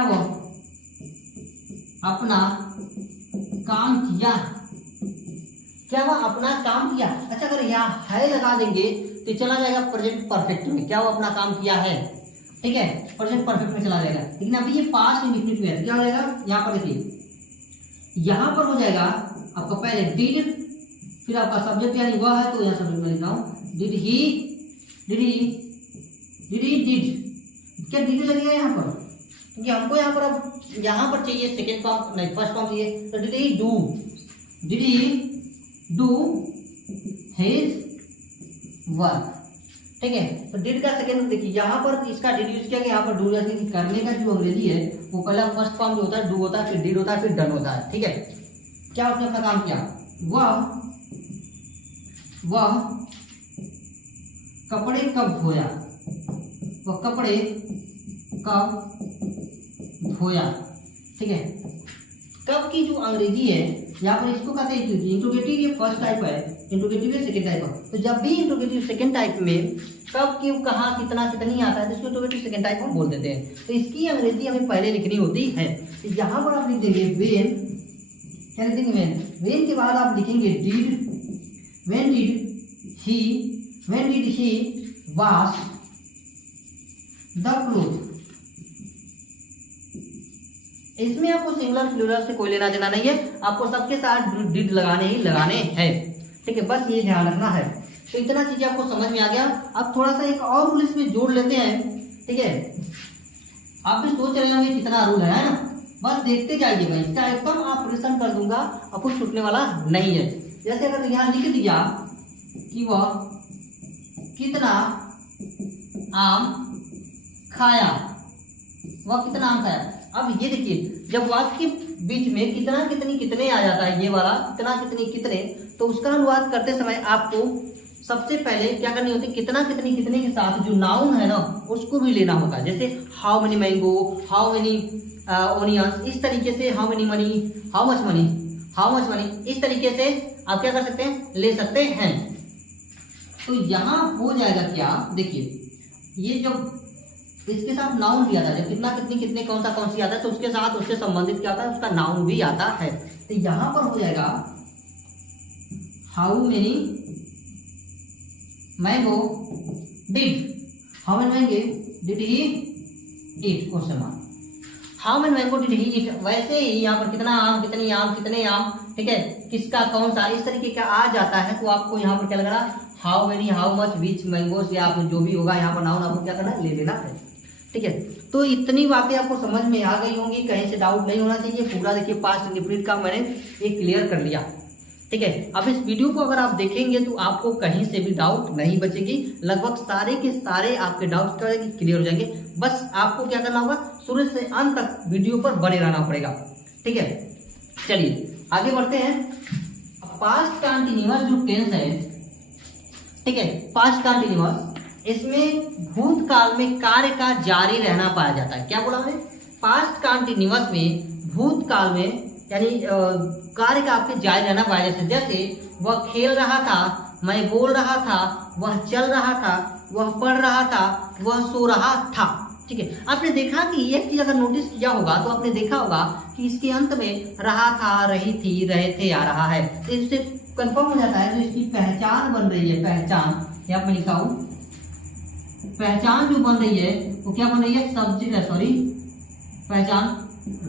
वह अपना काम किया, क्या वह अपना काम किया। अच्छा अगर यहाँ है लगा देंगे तो चला जाएगा प्रेजेंट परफेक्ट में, क्या वो अपना काम किया है, ठीक है, प्रेजेंट परफेक्ट में चला जाएगा। लेकिन अभी ये पास्ट इंडेफिनिट में है, क्या हो जाएगा, यहाँ पर देखिए, यहाँ पर हो जाएगा आपका पहले डिड, फिर आपका सब्जेक्ट यानी वह है, तो यहाँ सब्जेक्ट में लिखता हूँ डिड ही डिड, क्या डिड लगेगा यहाँ पर, क्योंकि हमको यहाँ पर अब यहाँ पर चाहिए सेकेंड फॉर्म, नहीं फर्स्ट फॉर्म चाहिए। तो did he do his work, ठीक है। तो डिड का सेकेंड देखिए, यहाँ पर इसका डिड यूज किया गया, यहाँ पर डू करने का जो अंग्रेजी है वो पहला फर्स्ट फॉर्म जो होता है डू होता है, फिर डिड होता है, फिर डन होता है, ठीक है। क्या उसने अपना काम किया, वह कपड़े कब धोया, वह कपड़े कब धोया। ठीक है, कब की जो अंग्रेजी है यहाँ पर इसको कहते हैं इंट्रोगेटिव। ये फर्स्ट टाइप है, इंट्रोगेटिव ये सेकंड टाइप है। तो जब भी इंट्रोगेटिव सेकंड टाइप में कब क्यों कहाँ कितना कितनी आता है तो इसको इंट्रोगेटिव सेकंड टाइप हम बोल देते हैं। तो इसकी अंग्रेजी हमें पहले लिखनी होती है। तो यहाँ पर आप लिख देंगे वेन, क्या लिख देंगे वेन। वेन के बाद आप लिखेंगे did, when did he wash the cloth. इसमें आपको सिंगुलर प्लूरल से कोई लेना देना नहीं है, आपको सबके साथ डिड लगाने ही लगाने हैं। ठीक है, बस ये ध्यान रखना है। तो इतना चीजें आपको समझ में आ गया। अब थोड़ा सा एक और रूल इसमें जोड़ लेते हैं। ठीक है, आप भी सोच रहे होंगे कितना रूल है ना, बस देखते जाइएगा। इसका एकदम ऑपरेशन कर दूंगा, आपको छूटने वाला नहीं है। जैसे अगर यहाँ लिख दिया कि वह कितना आम खाया, वह कितना आम खाया। अब ये देखिए, जब वाक्य के बीच में कितना कितनी कितने आ जाता है, ये वाला कितना कितनी कितने, तो उसका अनुवाद करते समय आपको सबसे पहले क्या करनी होती है, कितना कितनी कितने के साथ जो नाउन है ना उसको भी लेना होता है। जैसे how many mango, how many onions, इस तरीके से how many money, how much money, how much money, इस तरीके से आप क्या कर सकते हैं, ले सकते हैं। तो यहाँ हो जाएगा क्या, देखिए ये जब इसके साथ नाउन भी आता है, जब कितना कितनी कितने कौन सी आता है तो उसके साथ उससे संबंधित क्या आता है, उसका नाउन भी आता है। तो यहां पर हो जाएगा how many mango did, how many mango did he eat, question mark. How many mango did he eat, वैसे ही यहाँ पर कितना आम, कितनी आम, कितने आम, ठीक है, किसका कौन सा, इस तरीके का आ जाता है। तो आपको यहाँ पर क्या लगना, how many, how much, which mangoes, या आप जो भी होगा यहाँ पर नाउन आपको क्या करना है, ले लेना है। ठीक है, तो इतनी बातें आपको समझ में आ गई होंगी, कहीं से डाउट नहीं होना चाहिए। पूरा देखिए पास्ट इंडेफिनिट का मैंने एक क्लियर कर लिया। ठीक है, अब इस वीडियो को अगर आप देखेंगे तो आपको कहीं से भी डाउट नहीं बचेगी, लगभग सारे के सारे आपके डाउट क्लियर हो जाएंगे। बस आपको क्या करना होगा, शुरू से अंत तक वीडियो पर बने रहना पड़ेगा। ठीक है, चलिए आगे बढ़ते हैं। पास्ट कंटिन्यूअस जो टेंस है, ठीक है, पास्ट कंटिन्यूअस, इसमें भूतकाल में कार्य का जारी रहना पाया जाता है। क्या बोला मैंने, पास्ट कंटिन्यूअस में भूतकाल में यानी कार्य का आपके जारी रहना पाया जाता है। जैसे वह खेल रहा था, मैं बोल रहा था, वह चल रहा था, वह पढ़ रहा था, वह सो रहा था। ठीक है, आपने देखा कि एक चीज अगर नोटिस किया होगा तो आपने देखा होगा कि इसके अंत में रहा था, रही थी, रहे थे आ रहा है, तो इससे कंफर्म हो जाता है। तो इसकी पहचान बन रही है, पहचान यहाँ पे लिखा हूं, पहचान जो बन रही है वो क्या बन रही है, सब्जेक्ट है, सॉरी, पहचान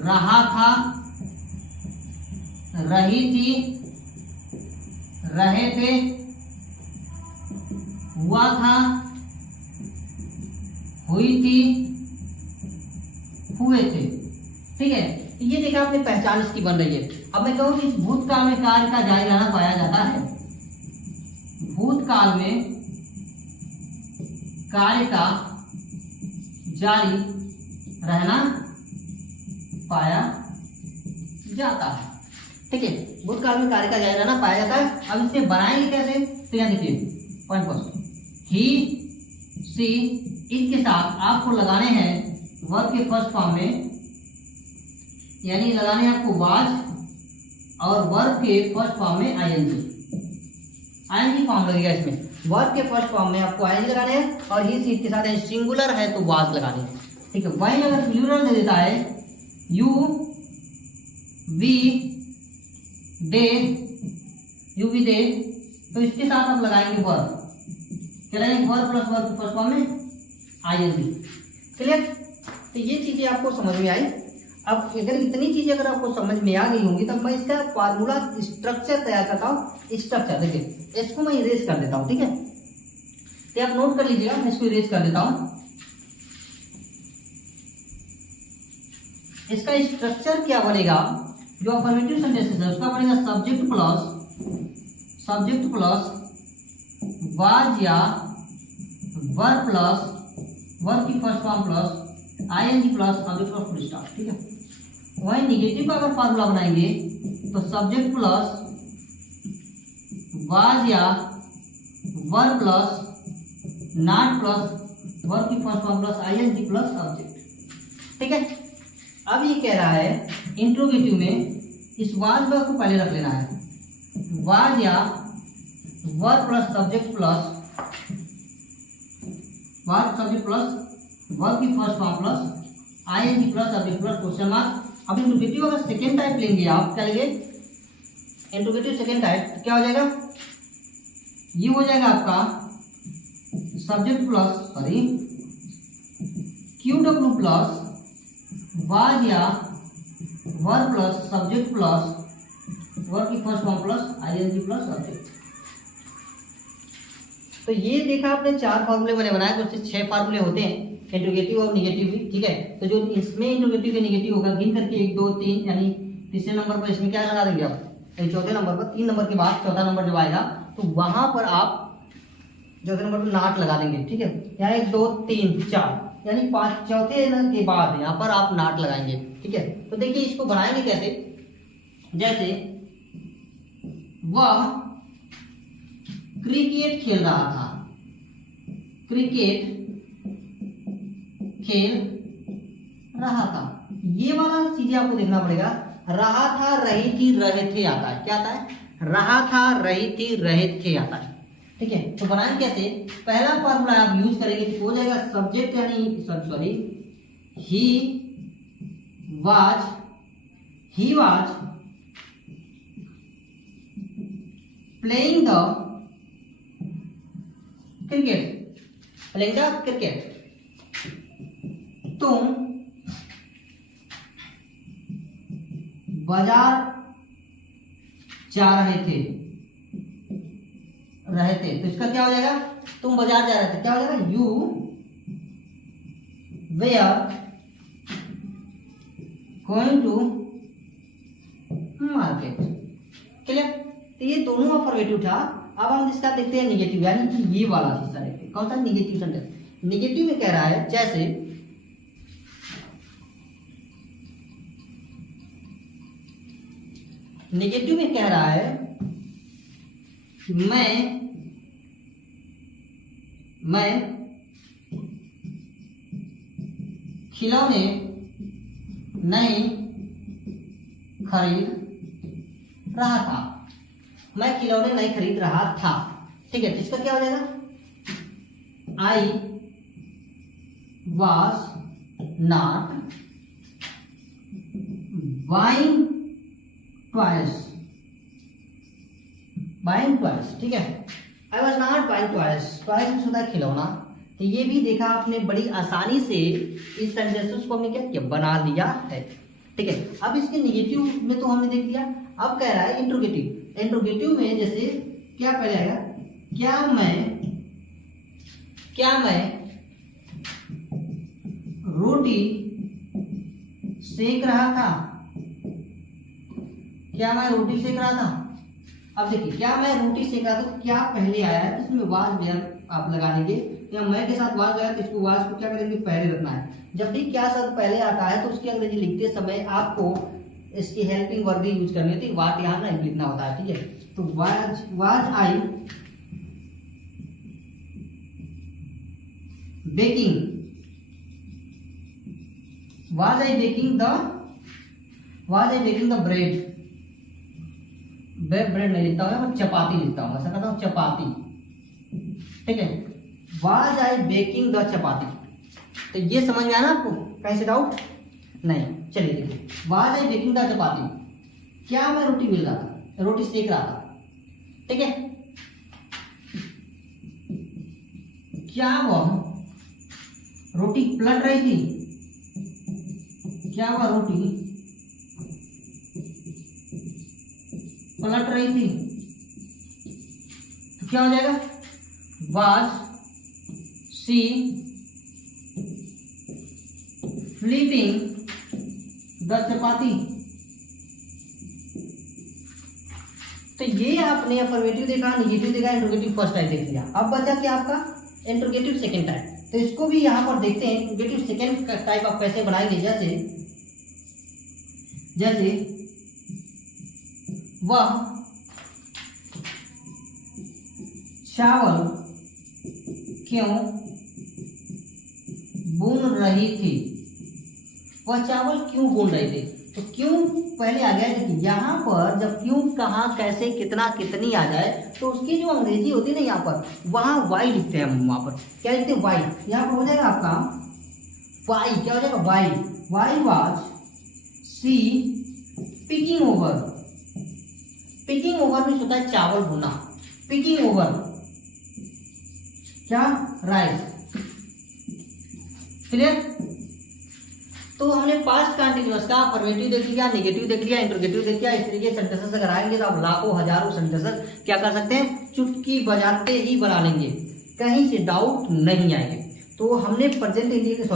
रहा था, रही थी, रहे थे, हुआ था, हुई थी, हुए थे। ठीक है, ये देखा आपने, पहचान इसकी बन रही है। अब मैं कहूं कि इस भूतकाल में कार्य का जारी रहना पाया जाता है, भूतकाल में कार्य का जारी रहना पाया जाता है। ठीक है, भूतकाल में कार्य का जारी रहना पाया जाता है। अब इसे बनाएंगे कैसे, तो यहाँ देखिए पॉइंट फर्स्ट, ही सी, इनके साथ आपको लगाने हैं वर्ब के फर्स्ट फॉर्म में, यानी लगाने हैं आपको वाज, और वर्ब के फर्स्ट फॉर्म में आईएनजी, आईएनजी फॉर्म लगेगा इसमें। वर्ब के फर्स्ट फॉर्म में आपको आईएनजी लगाने हैं, और ही सी के साथ सिंगुलर है तो वाज लगाने हैं। ठीक है, वहीं अगर प्लूरल दे देता है, you we they, you we they, तो इसके साथ आप लगाएंगे वर्ब, क्या लगाएंगे, verb plus verb first form में आईएनजी। क्लियर, तो ये चीजें आपको समझ में आई। अब अगर इतनी चीजें अगर आपको समझ में आ गई होंगी, तब मैं इसका फार्मूला स्ट्रक्चर तैयार करता हूँ। स्ट्रक्चर देखिए, इसको मैं इरेज कर देता हूँ। ठीक है, तो आप नोट कर लीजिएगा, मैं इसको इरेज कर देता हूँ। इसका स्ट्रक्चर क्या बनेगा, जो अफर्मेटिव सेंटेंसेस है उसका बनेगा सब्जेक्ट प्लस वाज या वर्ब प्लस वर्ब की first form plus ING plus subject plus full stop. ठीक है, वही निगेटिव का अगर फॉर्मूला बनाएंगे तो सब्जेक्ट प्लस वाज या verb plus not plus verb की first form plus ING plus subject. ठीक है। अब ये कह रहा है इंट्रोगेटिव में इस वाज वर्ब को पहले रख लेना है, वाज या verb plus subject plus verb subject plus verb की first form plus ING plus subject plus question mark. अब इंट्रोगेटिव अगर सेकेंड टाइप लेंगे आप, क्या लेंगे इंट्रोगेटिव सेकेंड टाइप, तो क्या हो जाएगा, ये हो जाएगा आपका subject plus QW plus was या verb plus subject plus verb की first form plus ING plus subject. तो ये देखा आपने 4 फार्मूले मैंने बनाए, तो उससे 6 फार्मूले होते हैं इंट्रोगेटिव और निगेटिव भी, ठीक है। तो जो इसमें इंट्रोगेटिव के निगेटिव होगा गिन करके 1 2 3, यानी तीसरे नंबर पर इसमें क्या लगा देंगे आप, चौथे नंबर पर 3 नंबर के बाद चौथा नंबर जब आएगा तो वहां पर आप चौथे नंबर पर नाट लगा देंगे, ठीक है। यहाँ 1 2 3 4 यानी 5 चौथे के बाद यहाँ पर आप नाट लगाएंगे, ठीक है। तो देखिए इसको बनाएंगे कैसे, जैसे वह क्रिकेट खेल रहा था, क्रिकेट खेल रहा था, ये वाला चीजें आपको देखना पड़ेगा। रहा था, रही थी, रहे थे आता है, क्या आता है, रहा था, रही थी, रहे थे आता है, ठीक है। तो बनाएंगे कैसे, पहला फॉर्मूला आप यूज करेंगे तो हो जाएगा सब्जेक्ट यानी sorry he was playing the cricket, तुम बाजार जा रहे थे, तो इसका क्या हो जाएगा, तुम बाजार जा रहे थे, क्या हो जाएगा, you were going to market, clear. तो ये दोनों अफर्मेटिव था। अब हम इसका देखते हैं निगेटिव, यानी कि ये वाला हिस्सा देखते हैं, कौन सा निगेटिव सेंटेंस। निगेटिव में कह रहा है, जैसे निगेटिव में कह रहा है मैं खिलौने नहीं खरीद रहा था, मैं खिलौने नहीं खरीद रहा था, ठीक है। इसका क्या हो जाएगा, I was not buying twice, ठीक है। I was not buying twice होता है खिलौना। तो ये भी देखा आपने, बड़ी आसानी से इस सेंटेंसेस को हमने क्या किया, बना दिया है, ठीक है। अब इसके निगेटिव में तो हमने देख लिया। अब कह रहा है इंट्रोगेटिव में जैसे क्या पहले आएगा, क्या मैं रोटी सेक रहा था, क्या मैं रोटी सेक रहा था। अब देखिए क्या मैं रोटी सेक रहा था, तो क्या पहले आया है, इसमें वाज वर्ब आप लगा देंगे, या मैं के साथ वाज लगा तो इसको वाज को क्या करेंगे, पहले रखना है। जब भी क्या शब्द पहले आता है तो उसकी अंग्रेजी लिखते समय आपको इसकी हेल्पिंग वर्ब भी यूज करनी होती है, वाट यहाँ नहीं लिखना होता है, ठीक है। तो was I baking the bread नहीं लिखता हूँ, चपाती लिखता हूँ, ऐसा कहता हूँ चपाती, ठीक है। वाज आई बेकिंग द चपाती, तो ये समझ में आया ना आपको, कहीं से डाउट नहीं। चलिए देखिए, वाज आई बेकिंग द चपाती, क्या मैं रोटी बेल रहा था, रोटी सेक रहा था, ठीक है। क्या वह रोटी पलट रही थी, क्या वह रोटी पलट रही थी, तो क्या हो जाएगा, वाज शी फ्लिपिंग द चपाती। तो ये आपने अफर्मेटिव देखा, निगेटिव देखा, इंट्रोगेटिव फर्स्ट टाइप देख लिया। अब बचा क्या आपका, इंट्रोगेटिव सेकंड टाइप। तो इसको भी यहां पर देखते हैं, इंट्रोगेटिव सेकंड टाइप आप कैसे बनाएंगे। जैसे वह चावल क्यों बुन रही थी, वह चावल क्यों भून रहे थे। तो क्यों पहले आ गया, देखिए यहाँ पर जब क्यों, कहाँ, कैसे, कितना, कितनी आ जाए तो उसकी जो अंग्रेजी होती है ना, यहाँ पर वहाँ वाई लिखते हैं हम। वहाँ पर क्या लिखते हैं, वाई। यहाँ पर हो जाएगा आपका वाई, क्या हो जाएगा, why. Why was she picking over. Picking over में होता है चावल भुना। पिकिंग ओवर क्या, राइस। क्लियर। तो हमने पास्ट कंटिन्यूअस का अफर्मेटिव देख लिया, नेगेटिव देख लिया, इंटरोगेटिव देख लिया। इस तरीके से सेंटेंसेस अगर आएंगे तो आप लाखों हजारों सेंटेंसेस क्या कर सकते हैं, चुटकी बजाते ही बना लेंगे, कहीं से डाउट नहीं आएंगे। तो हमने प्रेजेंट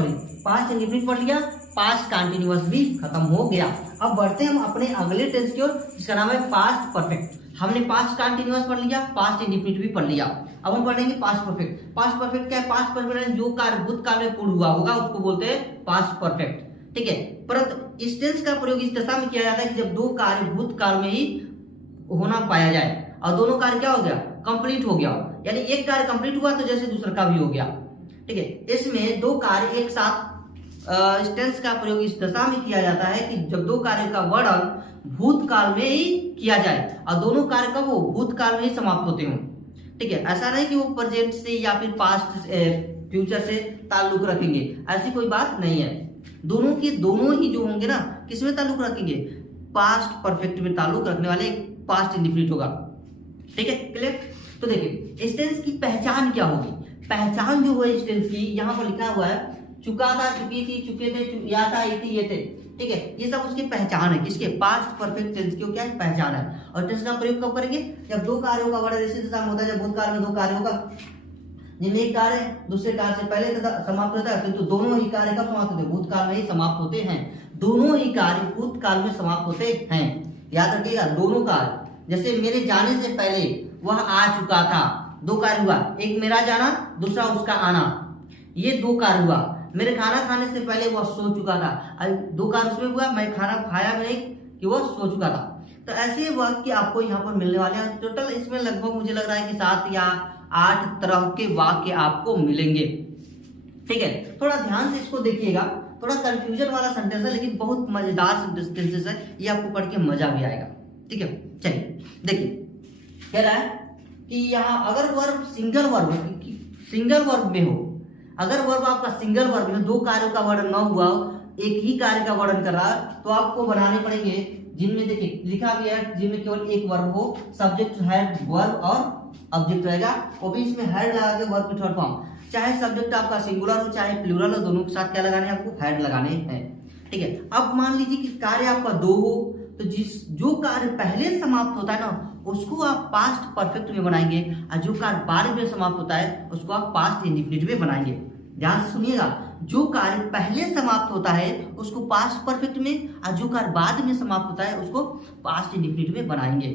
पास्ट इंडेफिनिट पढ़ लिया, पास्ट कंटिन्यूअस भी खत्म हो गया। अब बढ़ते हैं हम अपने अगले टेंस की ओर, जिसका नाम है पास्ट परफेक्ट। हमने पास्ट कंटिन्यूअस पढ़ लिया, पास्ट इंडेफिनिट भी पढ़ लिया। अब हम पढ़ेंगे पास्ट परफेक्ट। पास्ट परफेक्ट क्या है, पास्ट परफेक्ट जो कार्य भूतकाल में पूर्ण हुआ होगा उसको बोलते हैं पास्ट परफेक्ट। ठीक है, परंतु इस टेंस का प्रयोग इस दशा में किया जाता है कि जब दो कार्य भूतकाल में ही होना पाया जाए और दोनों कार्य क्या हो गया, कंप्लीट हो गया। यानी एक कार्य कंप्लीट हुआ तो जैसे दूसरा का भी हो गया। ठीक है, इसमें दो कार्य एक साथ, इस टेंस का प्रयोग इस दशा में किया जाता है कि जब दो कार्यों का वर्णन भूतकाल में ही किया जाए और दोनों कार्य कब हो, भूतकाल में ही समाप्त होते हों। ठीक है, ऐसा नहीं कि वो प्रेजेंट से या फिर पास्ट फ्यूचर से ताल्लुक रखेंगे, ऐसी कोई बात नहीं है। दोनों ही जो होंगे ना, किसमें ताल्लुक रखेंगे, पास्ट परफेक्ट में ताल्लुक रखने वाले पास्ट इंडेफिनिट होगा। ठीक है, क्लियर। तो देखिए इस टेंस की पहचान क्या होगी। पहचान जो है इस टेंस की, यहाँ पर लिखा हुआ है चुका था, चुकी थी, चुके थे, या था, ये थे। ठीक है, ये सब उसकी पहचान है, किसके, पास्ट परफेक्ट टेंस की क्या है, पहचान है। और टेंस का प्रयोग कब करेंगे, जब दो कार्यों का वर्णन इसी दशा में होता है, जब भूतकाल में दो कार्यों का, जिनमें एक कार्य दूसरे कार्य से पहले समाप्त होता है, किंतु दोनों ही कार्य कब समाप्त होते हैं, भूतकाल में ही समाप्त होते हैं। दोनों ही कार्य भूतकाल में समाप्त होते हैं, याद रखिएगा, दोनों कार्य। जैसे मेरे जाने से पहले वह आ चुका था, दो कार्य हुआ, एक मेरा जाना, दूसरा उसका आना, ये दो कार्य हुआ। मेरे खाना खाने से पहले वह सो चुका था, दो कार्य उसमें हुआ, मैं खाना खाया नहीं कि वह सो चुका था। तो ऐसे वाक्य आपको यहाँ पर मिलने वाले हैं। टोटल इसमें लगभग मुझे लग रहा है कि 7 या 8 तरह के वाक्य आपको मिलेंगे। ठीक है, थोड़ा ध्यान से इसको देखिएगा, थोड़ा कंफ्यूजन वाला सेंटेंस है लेकिन बहुत मजेदार सेंटेंसेस है, ये आपको पढ़ के मजा भी आएगा। ठीक है, चलिए देखिए कह रहा है कि यहाँ अगर वर्ब सिंगल वर्ब में हो, अगर वर्ब आपका सिंगल वर्ब में, दो कार्यों का वर्णन न हुआ हो, एक ही कार्य का वर्णन कर रहा है, तो आपको बनाने पड़ेंगे जिनमें देखिए लिखा भी है, जिनमें केवल एक वर्ब हो, सब्जेक्ट हेड वर्ब और ऑब्जेक्ट रहेगा, वो भी इसमें हेड लगा के वर्ब की थर्ड फॉर्म, चाहे सब्जेक्ट आपका सिंगुलर हो चाहे प्लूरल हो, दोनों के साथ क्या लगाने हैं, आपको हेड लगाने हैं। ठीक है, अब मान लीजिए कि कार्य आपका दो हो, तो जो कार्य पहले समाप्त होता है ना उसको आप पास्ट परफेक्ट में बनाएंगे, और जो कार्य बाद में समाप्त होता है उसको आप पास्ट इंडेफिनिट में बनाएंगे। ध्यान से सुनिएगा, जो कार्य पहले समाप्त होता है उसको पास्ट परफेक्ट में, और जो कार्य बाद में समाप्त होता है उसको पास्ट इंडेफिनिट में बनाएंगे।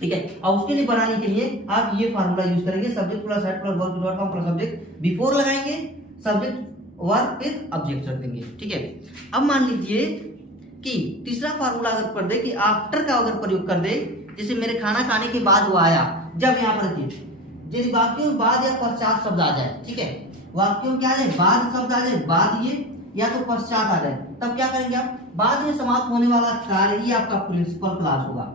ठीक है, और उसके लिए बनाने के लिए आप ये फार्मूला यूज करेंगे, subject plus head plus verb dot form plus subject, before लगाएंगे, सब्जेक्ट वर्ब फिर ऑब्जेक्ट रख देंगे। ठीक है, अब मान लीजिए कि तीसरा फार्मूला अगर कर दे कि आफ्टर का अगर प्रयोग कर दे, जैसे मेरे खाना खाने के बाद वो आया, जब यहाँ पर देखिए यदि वाक्यों में बाद या पश्चात शब्द आ जाए, ठीक है, वाक्यों में क्या आ जाए, बाद शब्द आ जाए, बाद ये या तो पश्चात आ जाए, तब क्या करेंगे आप, बाद में समाप्त होने वाला कार्य ही आपका प्रिंसिपल क्लास होगा।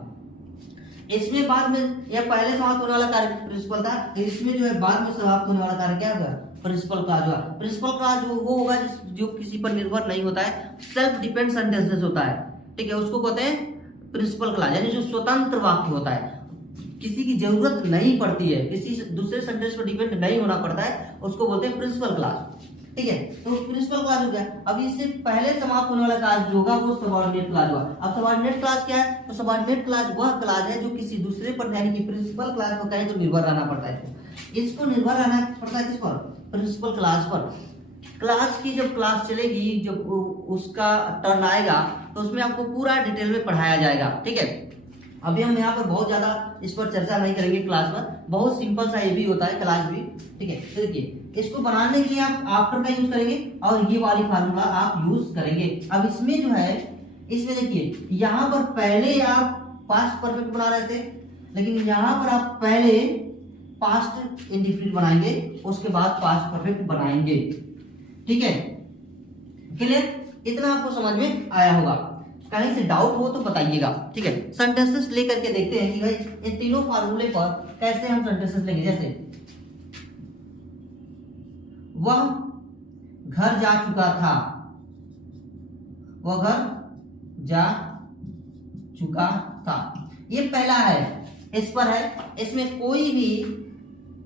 इसमें बाद में या पहले समाप्त होने वाला कार्य प्रिंसिपल था, इसमें जो है बाद में समाप्त होने वाला कार्य क्या होगा, प्रिंसिपल क्लास होगा। प्रिंसिपल क्लास वो होगा जो किसी पर निर्भर नहीं होता है, सेल्फ डिपेंड सेंटेंसेस होता है। ठीक है, उसको कहते हैं प्रिंसिपल क्लास, यानी जो स्वतंत्र वाक्य होता है, किसी की जरूरत नहीं पड़ती है, किसी दूसरे सेंटेंस पर डिपेंड नहीं होना पड़ता है, उसको बोलते हैं प्रिंसिपल क्लास। ठीक है, तो प्रिंसिपल क्लास हो गया। अब इससे पहले समाप्त होने वाला क्लास जो होगा वो सबऑर्डिनेट क्लास होगा। अब सबऑर्डिनेट क्लास क्या है, तो सबऑर्डिनेट क्लास वह क्लास है जो किसी दूसरे पर, यानी कि प्रिंसिपल क्लास पर कहीं तो निर्भर रहना पड़ता है, इसको निर्भर रहना पड़ता है किस पर, प्रिंसिपल क्लास पर। क्लास की जब क्लास चलेगी, जब उसका टर्न आएगा तो उसमें आपको पूरा डिटेल में पढ़ाया जाएगा। ठीक है, अभी हम यहाँ पर बहुत ज्यादा इस पर चर्चा नहीं करेंगे, क्लास पर बहुत सिंपल सा ये भी होता है क्लास भी। ठीक है, तो देखिए इसको बनाने के लिए आप आफ्टर का यूज करेंगे और ये वाली फार्मूला आप यूज करेंगे। अब इसमें जो है, इसमें देखिए यहाँ पर पहले आप पास्ट परफेक्ट बना रहे थे, लेकिन यहाँ पर आप पहले पास्ट इंडेफिनिट बनाएंगे, उसके बाद पास्ट परफेक्ट बनाएंगे। ठीक है, क्लियर। इतना आपको समझ में आया होगा। कहीं से डाउट हो तो बताइएगा, ठीक है। सेंटेंसेस लेकर के देखते हैं कि भाई इन तीनों फार्मूले पर कैसे हम सेंटेंसेस लेंगे। जैसे वह घर जा चुका था, वह घर जा चुका था, ये पहला है, इस पर है, इसमें कोई भी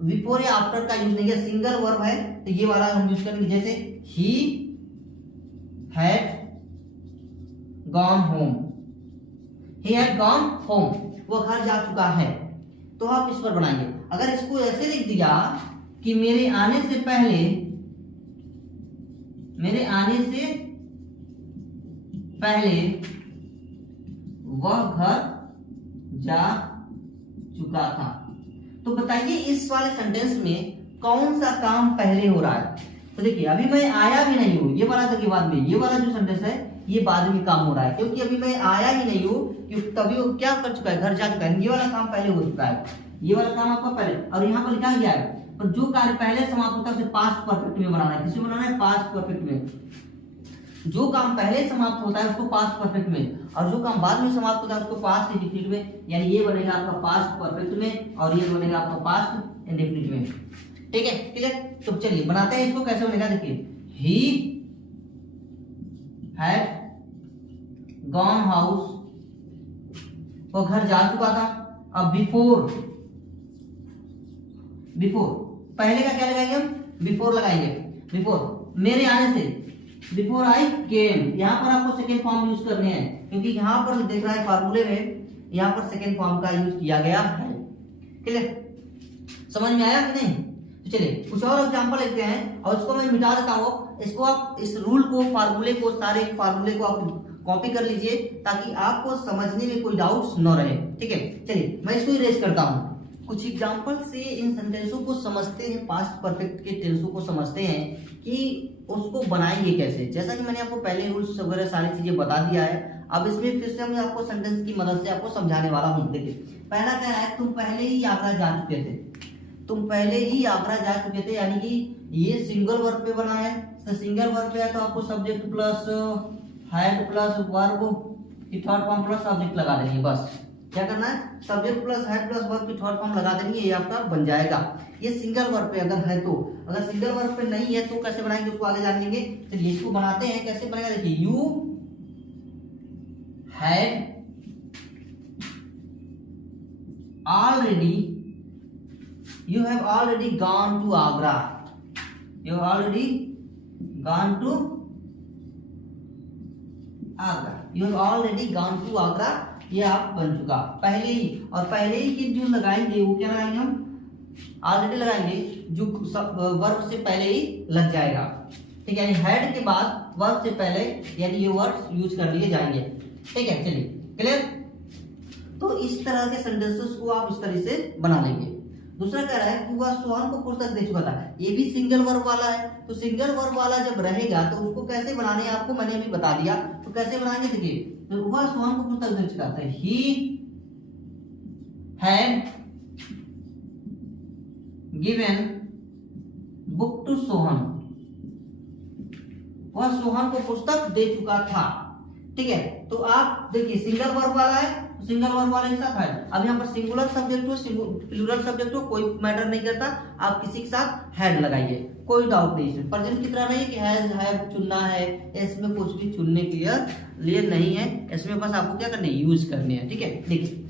बिफोर या आफ्टर का यूज नहीं है, सिंगल वर्ब है तो ये वाला हम यूज करेंगे। जैसे he had gone home, he had gone home, वो घर जा चुका है, तो आप इस पर बनाएंगे। अगर इसको ऐसे लिख दिया कि मेरे आने से पहले, मेरे आने से पहले वह घर जा चुका था, तो बताइए इस वाले सेंटेंस में कौन सा काम पहले हो रहा है। तो देखिए अभी मैं आया भी नहीं हूं, ये वाला देखिए बाद में, ये वाला जो सेंटेंस है ये बाद में काम हो रहा है, क्योंकि अभी मैं आया ही नहीं हूं, क्योंकि तभी वो क्या कर चुका है, घर जा चुका है, ये वाला काम पहले हो चुका है, ये वाला काम आपका पहले। और यहाँ पर लिखा गया है पर जो कार्य पहले समाप्त होता है उसे पास्ट परफेक्ट में बनाना है। किसमें बनाना है? पास्ट परफेक्ट में। जो काम पहले समाप्त होता है उसको पास्ट परफेक्ट में, और जो काम बाद में समाप्त होता है उसको पास्ट इंडेफिनिट में, यानी ये बनेगा आपका पास्ट परफेक्ट में और ये बनेगा आपका पास्ट इंडेफिनिट में, ठीक है, क्लियर। तो चलिए बनाते हैं इसको, कैसे बनेगा देखिए। ही हैड गॉन हाउस, वो घर जा चुका था। अब बिफोर, बिफोर पहले का क्या लगाएंगे हम? बिफोर लगाएंगे। बिफोर मेरे आने से, बिफोर आई केम, यहाँ पर आपको सेकेंड फॉर्म यूज करने हैं, क्योंकि यहाँ पर देख रहा है फार्मूले में यहाँ पर सेकेंड फॉर्म का यूज किया गया है, क्लियर, समझ में आया कि नहीं। तो चलिए कुछ और एग्जांपल लेते हैं और इसको मैं मिटा देता हूँ। इसको आप इस रूल को, फार्मूले को, सारे फार्मूले को आप कॉपी कर लीजिए ताकि आपको समझने में कोई डाउट्स न रहे, ठीक है। चलिए मैं इसको इरेज करता हूँ। कुछ एग्जांपल से इन सेंटेंसों को समझते हैं, पास्ट परफेक्ट के टेंसों को समझते हैं कि उसको बनाएंगे कैसे। जैसा कि मैंने आपको पहले रूल्स वगैरह सारी चीजें बता दिया है, अब इसमें फिर से मैं आपको सेंटेंस की मदद से आपको समझाने वाला हूँ। देखिए पहला कह रहा है तुम पहले ही आगरा जा चुके थे, तुम पहले ही आगरा जा चुके थे, यानी कि ये सिंगल वर्ब पे बना है। तो सिंगल वर्ब पे है तो आपको subject plus had plus verb की थर्ड फॉर्म प्लस सब्जेक्ट लगा देनी है। बस क्या करना है, subject plus had plus verb की थर्ड फॉर्म लगा देनी है, ये आपका बन जाएगा। ये सिंगल वर्ब पे अगर है तो, अगर सिंगल वर्ब पे नहीं है तो कैसे बनाएंगे उसको आगे जान लेंगे। चलिए इसको बनाते हैं, कैसे बनेगा देखिए। You had already, you have already gone to Agra, you have already gone to Agra, you have already gone to Agra, ये आप बन चुका पहले ही। और पहले ही की जो लगाएंगे वो क्या लगाएंगे हम? ऑलरेडी लगाएंगे, जो वर्ब से पहले ही लग जाएगा, ठीक है, यानी हेड के बाद वर्ब से पहले यानी ये वर्ड यूज कर लिए जाएंगे, ठीक है। चलिए क्लियर। तो इस तरह के सेंटेंसेस को आप इस तरह से बना लेंगे। दूसरा कह रहा है कि वह सोहन को पुस्तक दे चुका था, ये भी सिंगल वर्ब वाला है। तो सिंगल वर्ब वाला जब रहेगा तो उसको कैसे बनाने हैं आपको मैंने अभी बता दिया। तो कैसे बनाएंगे देखिए, तो वह सोहन को पुस्तक दे चुका था, he had given book to Sohan, वह सोहन को पुस्तक दे चुका था, ठीक है। तो आप देखिए सिंगल वर्ब वाला है, सिंगल वर्ब वाले के साथ है। अब यहाँ पर सिंगुलर सब्जेक्ट हो, प्लूरल सब्जेक्ट हो, कोई मैटर नहीं करता, आप किसी के साथ हैड लगाइए, कोई डाउट नहीं। इसमें प्रेजेंट की तरह नहीं कि हैज हैव चुनना है, इसमें कुछ भी चुनने के लिए नहीं है, इसमें बस आपको क्या करना है, यूज करने हैं, ठीक है। देखिए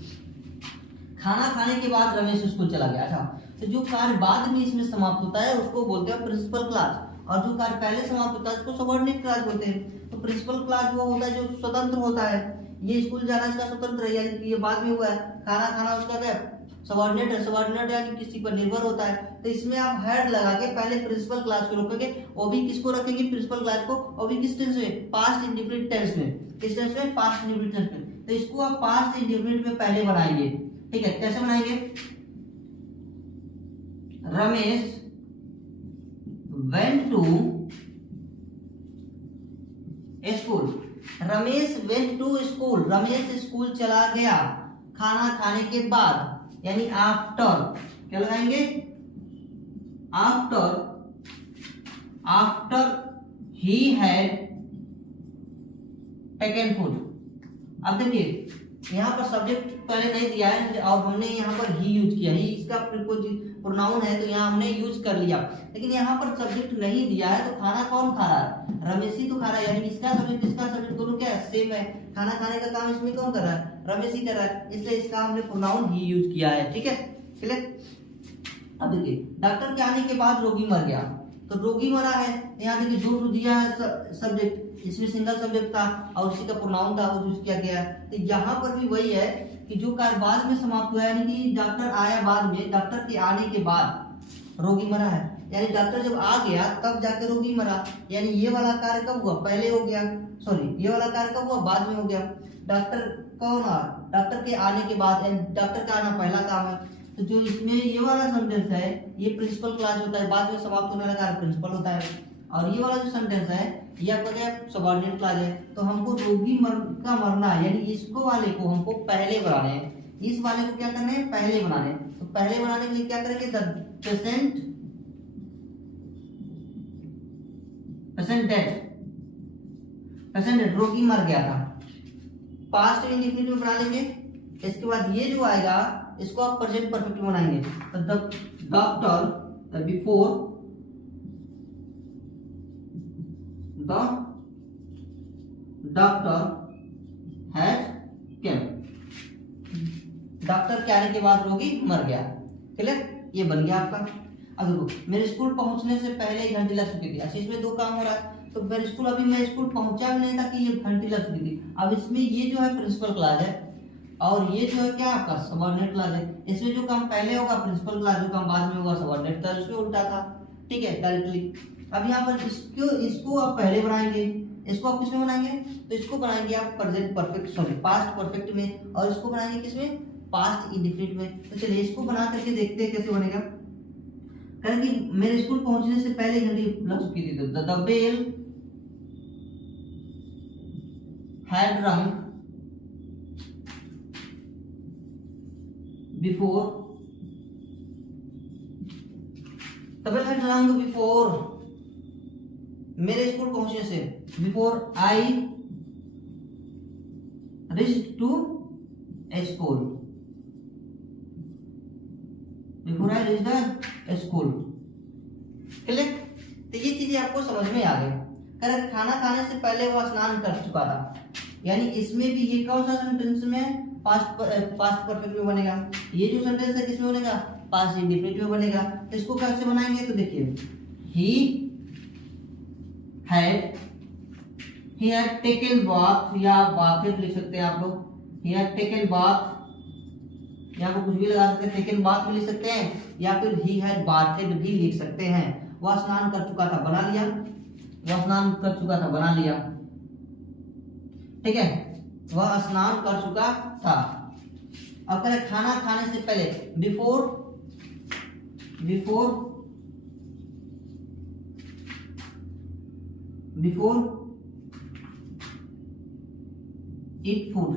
खाना खाने के बाद रमेश स्कूल चला गया था, तो जो कार्य बाद में इसमें समाप्त होता है उसको बोलते हैं प्रिंसिपल क्लास, और जो कार्य पहले समाप्त होता है उसको सबऑर्डिनेट क्लास बोलते हैं। तो प्रिंसिपल क्लास वो होता है जो स्वतंत्र होता है, ये स्कूल जाना इसका स्वतंत्र है, यानी कि ये बाद में हुआ है। खाना खाना उसका क्या सबऑर्डिनेट है, सबऑर्डिनेट यानी किसी पर निर्भर होता है। तो इसमें आप हेड लगा के पहले प्रिंसिपल क्लास को रखोगे, वो भी किसको रखेंगे, प्रिंसिपल क्लास को, और भी किस टेंस में, पास्ट इंडेफिनिट टेंस में। किस टेंस में, पास्ट इंडेफिनिट टेंस में। तो इसको आप पास्ट इंडेफिनिट में पहले बनाएंगे, ठीक है। कैसे बनाएंगे, Ramesh went to school, Ramesh went to school, Ramesh school चला गया खाना खाने के बाद, यानी आफ्टर, क्या लगाएंगे, after, after he had taken food. अब देखिए यहाँ पर सब्जेक्ट पहले नहीं दिया है और हमने यहाँ पर ही यूज किया, ही इसका प्रोनाउन है तो यहाँ हमने यूज कर लिया, लेकिन यहाँ पर सब्जेक्ट नहीं दिया है तो खाना कौन खा रहा है, रमेश ही तो खा रहा है, यानी इसका सब्जेक्ट दोनों क्या है, सेम है। खाना खाने का काम इसमें कौन कर रहा है, रमेश ही कर रहा है, इसलिए इसका हमने प्रोनाउन ही यूज किया है। ठीक है, क्लियर। अब देखिए डॉक्टर के आने के बाद रोगी मर गया, तो रोगी मरा है, यहाँ देखिए दो दिया है सब्जेक्ट, इसमें सिंगल सब्जेक्ट था और उसी का प्रोनाउन था वो यूज किया गया है। तो यहाँ पर भी वही है कि जो कार्य बाद में समाप्त हुआ, यानी कि डॉक्टर आया बाद में, डॉक्टर के आने के बाद रोगी मरा है, यानी डॉक्टर जब आ गया तब जाके रोगी मरा, यानी ये वाला कार्य कब हुआ, पहले हो गया, सॉरी ये वाला कार्य कब हुआ, बाद में हो गया। डॉक्टर कौन आ, डॉक्टर के आने के बाद, डॉक्टर का आना पहला काम है, तो जो इसमें ये वाला सेंटेंस है ये प्रिंसिपल क्लास होता है, बाद में समाप्त होने वाला कार्य प्रिंसिपल होता है, और ये वाला जो सेंटेंस है ये आपका क्या सबऑर्डिनेट क्लॉज है। तो हमको रोगी का मरना है, यानी इसको वाले को हमको पहले बनाने हैं, इस वाले को क्या करना है, पहले बनाने हैं। तो पहले बनाने के लिए क्या करेंगे, प्रेजेंट डेट, रोगी मर गया था, पास्ट इंडेफिनिट में बना लेंगे। इसके बाद ये जो आएगा इसको आप प्रेजेंट परफेक्ट में बनाएंगे, तो doctor before the doctor had came, doctor के आने के बाद रोगी मर गया। क्लियर, ये बन गया आपका। अब देखो मेरे स्कूल पहुंचने से पहले 1 घंटे लग चुकी थी, अच्छा इसमें 2 काम हो रहा है, तो मेरे स्कूल अभी मैं स्कूल पहुंचा भी नहीं था कि 1 घंटे लग चुकी थी। अब इसमें ये जो है प्रिंसिपल क्लास है और ये जो है क्या आपका सबऑर्डिनेट क्लास है, इसमें जो काम पहले होगा प्रिंसिपल क्लास, जो काम बाद में होगा सबऑर्डिनेट क्लास, उसमें उल्टा था। ठीक है, डायरेक्टली। अब यहाँ पर इसको आप पहले बनाएंगे, इसको आप किसमें बनाएंगे, तो इसको बनाएंगे आप present perfect, sorry past perfect में, और इसको बनाएंगे किसमें, पास्ट इंडेफिनिट में। तो चलिए इसको बना करके देखते हैं कैसे बनेगा। कारण कि मेरे स्कूल पहुंचने से पहले 1 घंटे लग चुकी थी, तो the bell had rung before, the bell had rung before, मेरे स्कूल पहुंचने से, before I reached to school, before I reached the school. Clear, तो ये चीजें आपको समझ में आ गई। कारण खाना खाने से पहले वो स्नान कर चुका था, यानी इसमें भी ये कौन सा सेंटेंस में पास्ट परफेक्ट में बनेगा, ये जो सेंटेंस है किसमें बनेगा, पास्ट इंडेफिनिट में बनेगा। तो इसको कैसे बनाएंगे, तो देखिए ही had taken bath, या बाथ लिख सकते हैं आप लोग, he had taken bath, यहाँ पर कुछ भी लगा सकते हैं, taken bath भी लिख सकते हैं, या फिर he had bathed भी लिख सकते हैं। वह स्नान कर चुका था, बना लिया, वह स्नान कर चुका था, बना लिया। ठीक है, वह स्नान कर चुका था। अब करें खाना खाने से पहले, before eat food,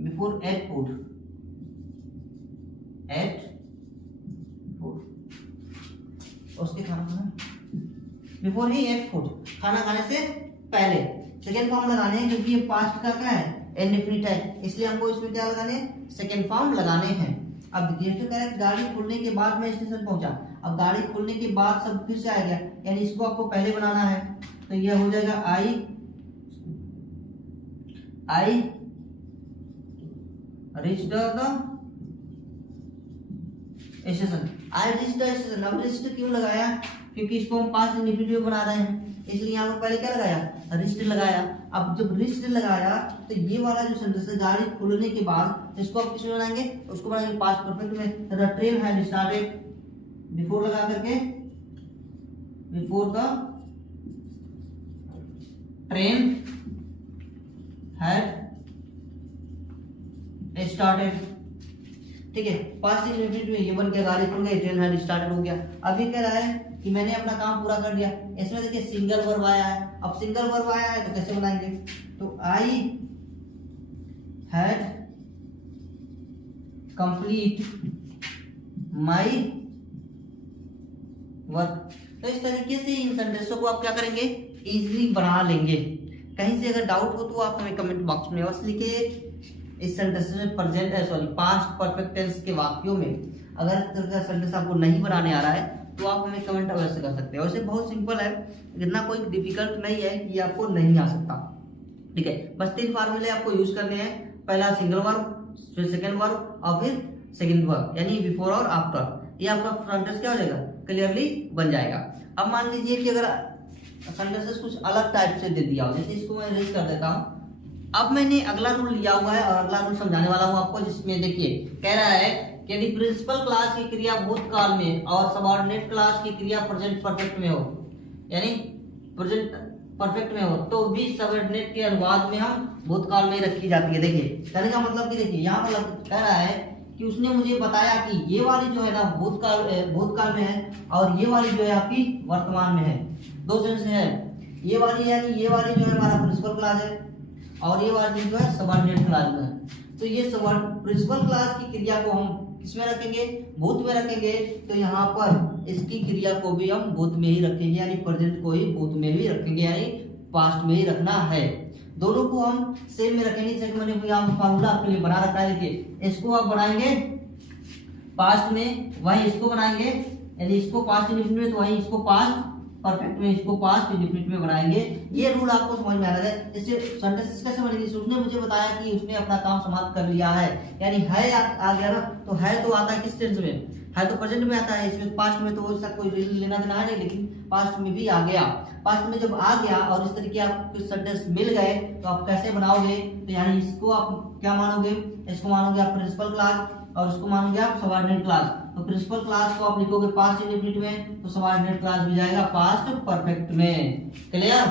before ate food, उसके खाना बिफोर ही एट फूड, खाना खाने से पहले। सेकेंड फॉर्म लगाने हैं क्योंकि ये पास्ट का क्या है, इंडेफिनिट है, इसलिए हमको इसमें क्या लगाने हैं, सेकेंड फॉर्म लगाने हैं। अब देखिए करेक्ट, गाड़ी खुलने के बाद मैं स्टेशन पहुंचा, अब गाड़ी खुलने के बाद सब फिर से आ गया, यानी इसको आपको पहले बनाना है, तो यह हो जाएगा आई reached the station, I reached the station. अब रीच्ड क्यों लगाया, क्योंकि इसको हम पास्ट इंडेफिनिट बना रहे हैं, इसलिए यहाँ पर पहले क्या लगाया, रीच्ड लगाया। अब जब रीच्ड लगाया तो ये वाला जो सेंटेंस है गाड़ी खुलने के बाद, इसको आप किसमें बनाएंगे, उसको बनाएंगे पास्ट परफेक्ट में। The train had started, before लगा करके, before the train had started. ठीक है, पास्ट इंडेफिनिट में ये बन गया, गाड़ी खुल गई, ट्रेन हैड स्टार्टेड हो गया। अभी कह रहा है कि मैंने अपना काम पूरा कर दिया, इसमें देखिए सिंगल वर्ब आया है। अब सिंगल वर्ब आया है तो कैसे बनाएंगे, तो I had complete my work. तो इस तरीके से इन सेंटेंसों को आप क्या करेंगे, इजीली बना लेंगे। कहीं से अगर डाउट हो तो आप हमें कमेंट बॉक्स में अवश्य लिखिए। इस सेंटेंस में पास्ट परफेक्ट टेंस के वाक्यों में अगर इस तरह का सेंटेंस आपको नहीं बनाने आ रहा है तो आप हमें कमेंट अवश्य कर सकते हैं। वैसे बहुत सिंपल है, इतना कोई डिफिकल्ट नहीं है कि आपको नहीं आ सकता। ठीक है, बस 3 फार्मूले आपको यूज करने हैं। पहला सिंगल वर्ब, फिर सेकंड वर्ब और फिर सेकंड वर्ब, यानी बिफोर और आफ्टर। ये आपका सेंटेंस क्या हो जाएगा, क्लियरली बन जाएगा। अब मान लीजिए कि अगर सेंटेंसेस कुछ अलग टाइप से दे दिया हो, जैसे इसको मैं रेज कर देता हूँ। अब मैंने अगला रूल लिया हुआ है और अगला रूल समझाने वाला हूँ आपको, जिसमें देखिए कह रहा है कि यदि प्रिंसिपल क्लास की क्रिया भूतकाल में और सबऑर्डिनेट क्लास की क्रिया प्रेजेंट परफेक्ट में हो, यानी प्रेजेंट परफेक्ट में हो, तो भी सबऑर्डिनेट के अनुवाद में हम भूतकाल में रखी जाती है। देखिए कहने का मतलब कि देखिए यहाँ पर कह रहा है कि उसने मुझे बताया कि ये वाली जो है ना भूतकाल में है और ये वाली जो है आपकी वर्तमान में है। दो सेंस है, ये वाली यानी ये वाली जो है हमारा प्रिंसिपल क्लास है और ये वाली जो है सबऑर्डिनेट क्लास में है। तो ये प्रिंसिपल क्लास की क्रिया को हम किसमें रखेंगे, भूत में रखेंगे। तो यहाँ पर इसकी क्रिया को भी हम भूत में ही रखेंगे, यानी प्रेजेंट को ही भूत में ही रखेंगे, यानी पास्ट में ही रखना है। दोनों को हम सेम में रखेंगे। जैसे मैंने फार्मूला आपके लिए बना रखा है, देखिए इसको आप बनाएंगे पास्ट में, वही इसको बनाएंगे, यानी इसको पास्ट इंडेफिनिट में, तो वही इसको पास्ट परफेक्ट में, इसको पास्ट इंडेफिनिट में बनाएंगे। ये रूल आपको समझ में आ रहा है। इससे सेंटेंस कैसे बनेगी, उसने मुझे बताया कि उसने अपना काम समाप्त कर लिया है, यानी है आ गया ना। तो है तो आता है किस टेंस में, है तो प्रेजेंट में आता है, इसमें पास्ट में तो उसका कोई लेना देना है नहीं, लेकिन पास्ट में भी आ गया। पास्ट में जब आ गया और इस तरीके आपके सेंटेंस मिल गए तो आप कैसे बनाओगे, तो यानी इसको आप क्या मानोगे, इसको मानोगे आप प्रिंसिपल क्लास और इसको मानोगे आप सबऑर्डिनेट क्लास। तो प्रिंसिपल क्लास को आप लिखोगे पास्ट इंडेफिनिट में, तो सबऑर्डिनेट क्लास भी जाएगा पास्ट परफेक्ट में। क्लियर,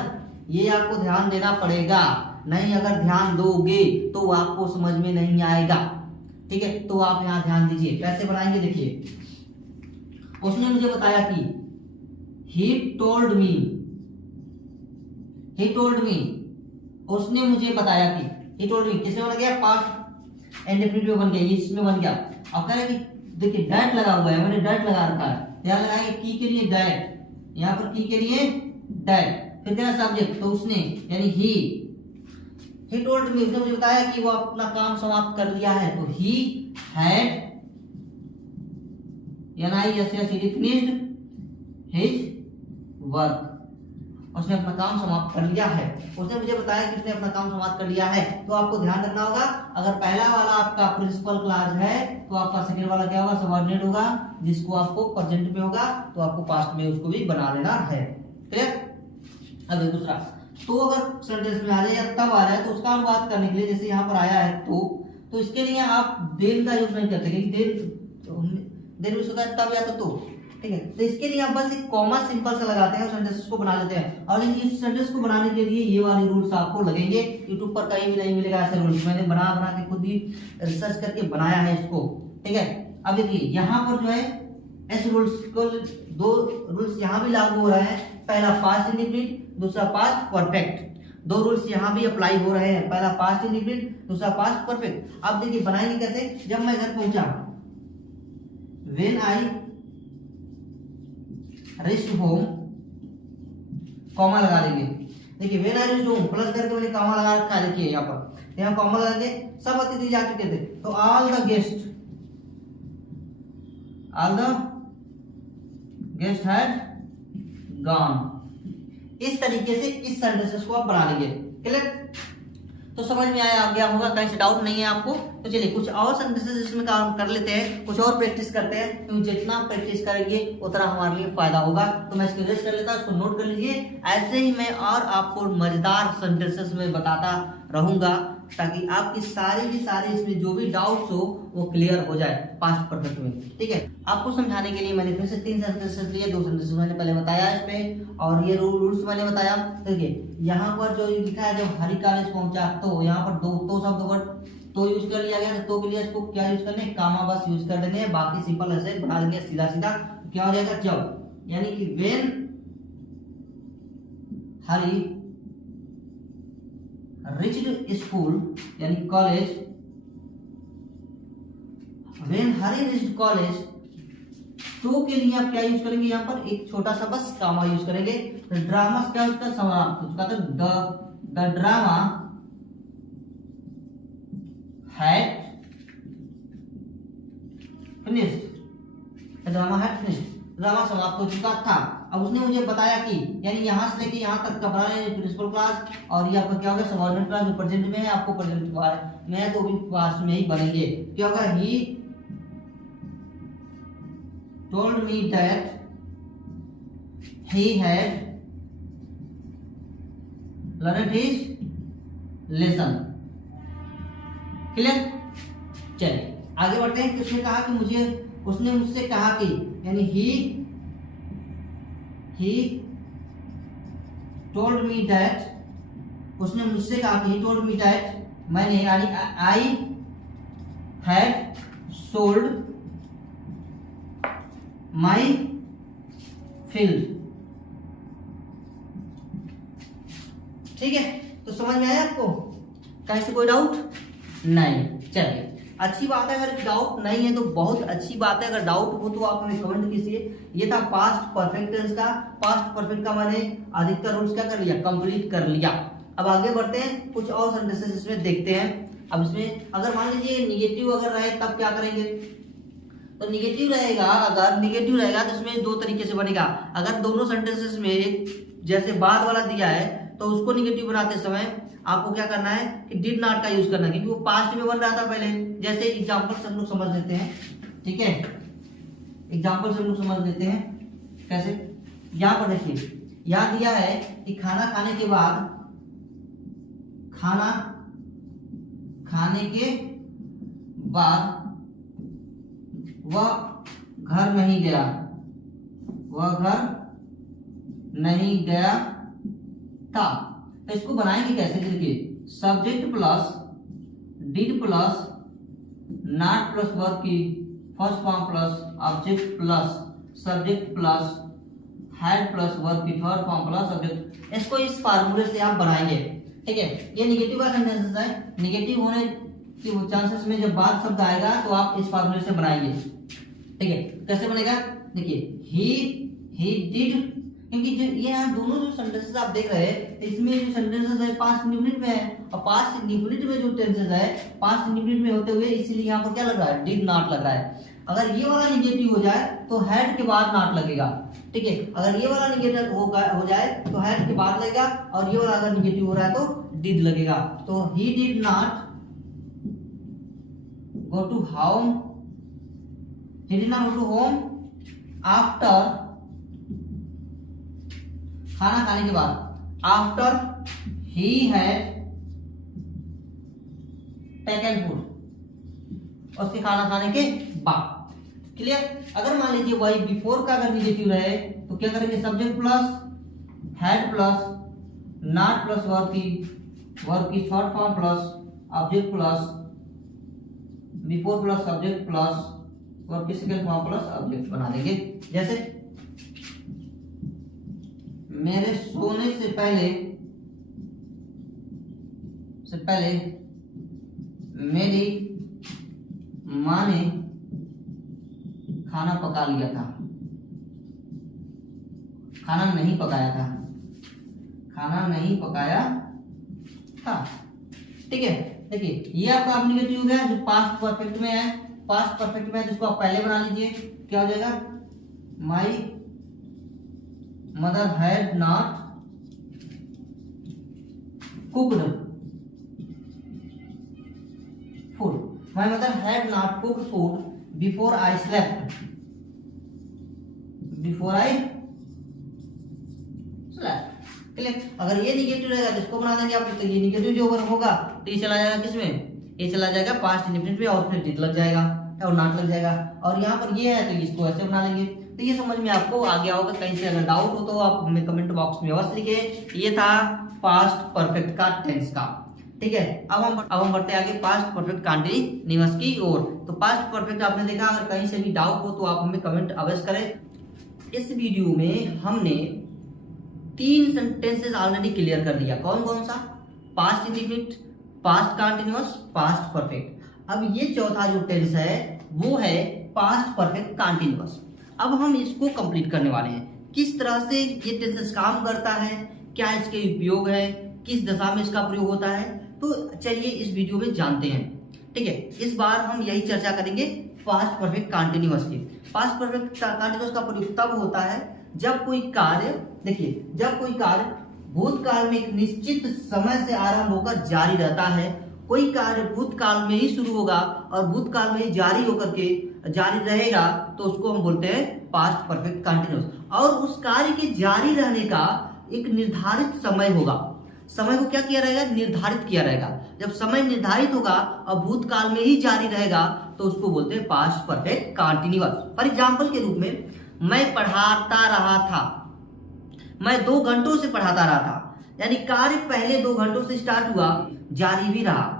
ये आपको ध्यान देना पड़ेगा, नहीं अगर ध्यान दोगे तो आपको समझ में नहीं आएगा। ठीक है, तो आप यहाँ ध्यान दीजिए कैसे बनाएंगे। देखिए उसने मुझे बताया कि he told me, उसने मुझे बताया कि he told me किसमें बन गया, पास्ट इंडेफिनिट में बन गया, ये इसमें बन गया। अब कह रहे कि देखिए डैट लगा हुआ है, मैंने डैट लगा रखा है, ध्यान लगाएंगे की के लिए डैट, यहाँ पर की के लिए डैट, फिर क्या सब्जेक्ट, तो उसने यानी he told me, उसने मुझे बताया कि वो अपना काम समाप्त कर लिया है। तो he had finished his work, उसने अपना काम समाप्त कर लिया है। उसने मुझे बताया कि उसने अपना काम समाप्त कर लिया है। तो आपको ध्यान रखना होगा, अगर पहला वाला आपका प्रिंसिपल क्लास है तो आपका सेकंड वाला क्या होगा, सबऑर्डिनेट होगा, जिसको आपको प्रेजेंट में होगा तो आपको पास्ट में उसको भी बना लेना है। क्लियर। अब दूसरा, तो अगर सेंटेंस में आ जाए या तब आ रहा है तो उसका अनुवाद करने के लिए, जैसे यहाँ पर आया है तो इसके लिए आप देन का यूज नहीं करते, क्योंकि देन उसका तब या तो। ठीक है, तो इसके लिए आप बस एक कॉमा सिंपल सा लगाते हैं और सेंटेंस को बना लेते हैं। और इस सेंटेंस को बनाने के लिए ये वाले रूल्स आपको लगेंगे, यूट्यूब पर कहीं भी नहीं मिलेगा ऐसे रूल्स, मैंने बना के खुद ही रिसर्च करके बनाया है इसको। ठीक है, अब देखिए यहाँ पर जो है इस रूल्स को, दो रूल्स यहाँ भी लागू हो रहे हैं, पहला पास्ट इंडेफिनिट, दूसरा पास्ट परफेक्ट। दो रूल्स यहाँ भी अप्लाई हो रहे हैं, पहला पास्ट इंडेफिनिट, दूसरा पास्ट परफेक्ट। अब देखिए बनाएंगे कैसे, जब मैं घर पहुंचा, when I reached home, comma लगा देंगे। देखिए when I reached home plus करके मैंने कॉमा लगा रखा है, देखिए यहाँ पर, यहाँ कॉमा लगा देंगे। सब अतिथि जा चुके थे, तो all the guests had gone। इस तरीके से इस सेंटेंसेस को आप बना लेंगे। क्लियर, तो समझ में आ गया होगा, कहीं से डाउट नहीं है आपको। तो चलिए कुछ और सेंटेंसेस इसमें काम कर लेते हैं, कुछ और प्रैक्टिस करते हैं, क्योंकि जितना प्रैक्टिस करेंगे उतना हमारे लिए फायदा होगा। तो मैं इसको रेस्ट कर लेता हूं, इसको नोट कर लीजिए। ऐसे ही मैं और आपको मजेदार सेंटेंसेस में बताता रहूंगा, ताकि आपकी सारी की सारी इसमें जो भी डाउट्स हो वो क्लियर हो जाए पास्ट परफेक्ट में। ठीक है, आपको समझाने के लिए मैंने फिर से 3 सेंटेंसेस लिए, 2 सेंटेंसेस मैंने पहले बताया इस पे, और ये रूल्स मैंने बताया। देखिए यहाँ पर जो लिखा है, जब हरी कॉलेज पहुंचा, तो यहाँ पर तो शब्द वर्ड तो यूज कर लिया गया, तो के लिए इसको क्या यूज करने, कामा बस यूज कर देंगे, बाकी सिंपल ऐसे बना देंगे सीधा सीधा। क्या हो जाएगा, जब, यानी कि व्हेन हरी रिच्ड स्कूल, यानी college, when Hari reached college, तो के लिए आप क्या यूज करेंगे, यहाँ पर एक छोटा सा बस कामा यूज करेंगे। ड्रामा क्या यूज कर, समाप्त, the drama had finished, drama had finished, drama समाप्त हो चुका था। अब उसने मुझे बताया कि यानी यहाँ से लेके यहाँ तक का बना है प्रिंसिपल क्लास, और ये आपका क्या होगा सबऑर्डिनेट क्लास, जो प्रेजेंट में है आपको प्रेजेंट में है तो भी पास्ट में ही बनेंगे। क्या होगा, he told me that he had learned his lesson. Clear, चलिए आगे बढ़ते हैं। उसने कहा कि उसने मुझसे कहा कि यानी he told me that, उसने मुझसे कहा कि he told me that मैंने यानी I had sold my field। ठीक है, तो समझ में आया आपको, कहीं से कोई डाउट नहीं? चलिए अच्छी बात है, अगर डाउट नहीं है तो बहुत अच्छी बात है। अगर डाउट हो तो आप हमें कमेंट कीजिए। ये था पास्ट परफेक्ट टेंस का। पास्ट परफेक्ट का मैंने अधिकतर रूल्स क्या कर लिया, कंप्लीट कर लिया। अब आगे बढ़ते हैं, कुछ और सेंटेंसेस इसमें देखते हैं। अब इसमें अगर मान लीजिए निगेटिव अगर रहे तब क्या करेंगे, तो निगेटिव रहेगा, अगर निगेटिव रहेगा तो इसमें दो तरीके से बनेगा। अगर दोनों सेंटेंसेस में जैसे बाद वाला दिया है तो उसको निगेटिव बनाते समय आपको क्या करना है कि डिड नॉट का यूज करना है, क्योंकि वो पास्ट में बन रहा था पहले। जैसे एग्जांपल से हम लोग समझ लेते हैं, ठीक है, एग्जांपल से हम लोग समझ लेते हैं कैसे। यहां पर देखिए, यहां दिया है कि खाना खाने के बाद, खाना खाने के बाद वह घर नहीं गया, वह घर नहीं गया था। तो इसको बनाएंगे कैसे, देखिए subject plus did plus not plus verb की first form plus object plus subject plus had plus verb की थर्ड फॉर्म प्लस ऑब्जेक्ट। इसको इस फार्मूले से आप बनाएंगे, ठीक है। ये निगेटिव का सेंटेंस है, निगेटिव होने के चांसेस में जब बाद शब्द आएगा तो आप इस फार्मूले से बनाएंगे, ठीक है। कैसे बनेगा, देखिए ही डिड, क्योंकि जो ये यहाँ दोनों जो सेंटेंसेस आप देख रहे हैं इसमें जो सेंटेंसेस है पास्ट इंडेफिनिट में है, और पास्ट इंडेफिनिट में जो टेंसेस है पास्ट इंडेफिनिट में होते हुए इसीलिए यहाँ पर क्या लग रहा है, डिड नॉट लग रहा है। अगर ये वाला निगेटिव हो जाए तो हैड के बाद नॉट लगेगा, ठीक है। अगर ये वाला निगेटिव हो जाए तो हैड के बाद लगेगा, और ये वाला अगर निगेटिव हो रहा है तो डिड लगेगा। तो he did not go to home, he did not go to home after, खाना खाने के बाद, after he had taken food, उसके खाना खाने के बाद। क्लियर। अगर मान लीजिए वही बिफोर का अगर निगेटिव रहे तो क्या करेंगे, subject plus had plus not plus verb की third form plus object plus before plus subject plus verb की सेकंड फॉर्म प्लस ऑब्जेक्ट बना देंगे। जैसे मेरे सोने से पहले मेरी माँ ने खाना पका लिया था, खाना नहीं पकाया था, खाना नहीं पकाया था, ठीक है। देखिए ये आपका निगेटिव हो गया जो पास्ट परफेक्ट में है, पास्ट परफेक्ट में है जिसको आप पहले बना लीजिए। क्या हो जाएगा, my mother had not cooked food, my mother had not cooked food before I slept, before I slept. Clear. अगर ये निगेटिव रहेगा तो इसको बना देंगे आप, तो ये निगेटिव जो अगर होगा तो ये चला जाएगा किसमें, ये चला जाएगा पास्ट इंडेफिनिट में, और फिर डिड लग जाएगा और नॉट लग जाएगा, और यहाँ पर ये है तो इसको ऐसे बना लेंगे। तो ये समझ में आपको आ गया होगा। कहीं से अगर डाउट हो तो आप हमें कमेंट बॉक्स में अवश्य लिखिए। ये था पास्ट परफेक्ट का टेंस का, ठीक है। अब हम बढ़ते हैं आगे पास्ट परफेक्ट कंटीन्यूअस की ओर। तो पास्ट परफेक्ट आपने देखा, अगर कहीं से भी डाउट हो तो आप हमें कमेंट अवश्य करें। इस वीडियो में हमने 3 सेंटेंसेस ऑलरेडी क्लियर कर लिया। कौन कौन सा, past indefinite, past continuous, past perfect. अब ये चौथा जो टेंस है वो है पास्ट परफेक्ट कंटीन्यूअस। अब हम इसको कंप्लीट करने वाले हैं, किस तरह से ये टेंसेस काम करता है, क्या इसके उपयोग है, किस दशा में इसका प्रयोग होता है, तो चलिए इस वीडियो में जानते हैं। ठीक है, इस बार हम यही चर्चा करेंगे पास्ट परफेक्ट कंटिन्यूअस की। पास्ट परफेक्ट कंटिन्यूअस का प्रयोग तब होता है जब कोई कार्य, देखिए, जब कोई कार्य भूतकाल में एक निश्चित समय से आरंभ होकर जारी रहता है। कोई कार्य भूतकाल में ही शुरू होगा और भूतकाल में ही जारी होकर के जारी रहेगा, तो उसको हम बोलते हैं पास्ट परफेक्ट कंटिन्यूअस। और उस कार्य के जारी रहने का एक निर्धारित समय होगा। समय को क्या किया रहेगा, निर्धारित किया रहेगा। जब समय निर्धारित होगा और भूतकाल में ही जारी रहेगा, तो उसको बोलते हैं past perfect continuous. For example के रूप में, मैं पढ़ाता रहा था, मैं 2 घंटों से पढ़ाता रहा था, यानी कार्य पहले 2 घंटों से स्टार्ट हुआ, जारी भी रहा।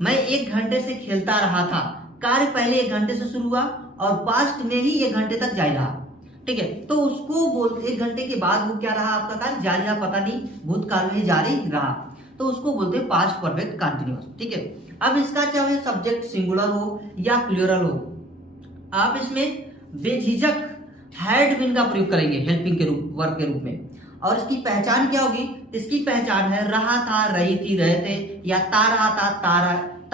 मैं 1 घंटे से खेलता रहा था, कार्य पहले 1 घंटे से शुरू हुआ और पास्ट में ही 1 घंटे तक जारी रहा। ठीक है, तो उसको बोलते 1 घंटे के बाद वो क्या रहा, आपका कार्य जारी रहा, पता नहीं, भूतकाल में ही जारी रहा, तो उसको बोलते हैं पास्ट परफेक्ट कंटिन्यूअस। ठीक है, अब इसका चाहे सब्जेक्ट सिंगुलर हो या प्लूरल हो, आप इसमें बेझिझक हैड बीन का प्रयोग करेंगे हेल्पिंग के रूप, वर्ब के रूप में। और इसकी पहचान क्या होगी, इसकी पहचान है रहा था, रही थी, रहे थे, या ता रहा था, ता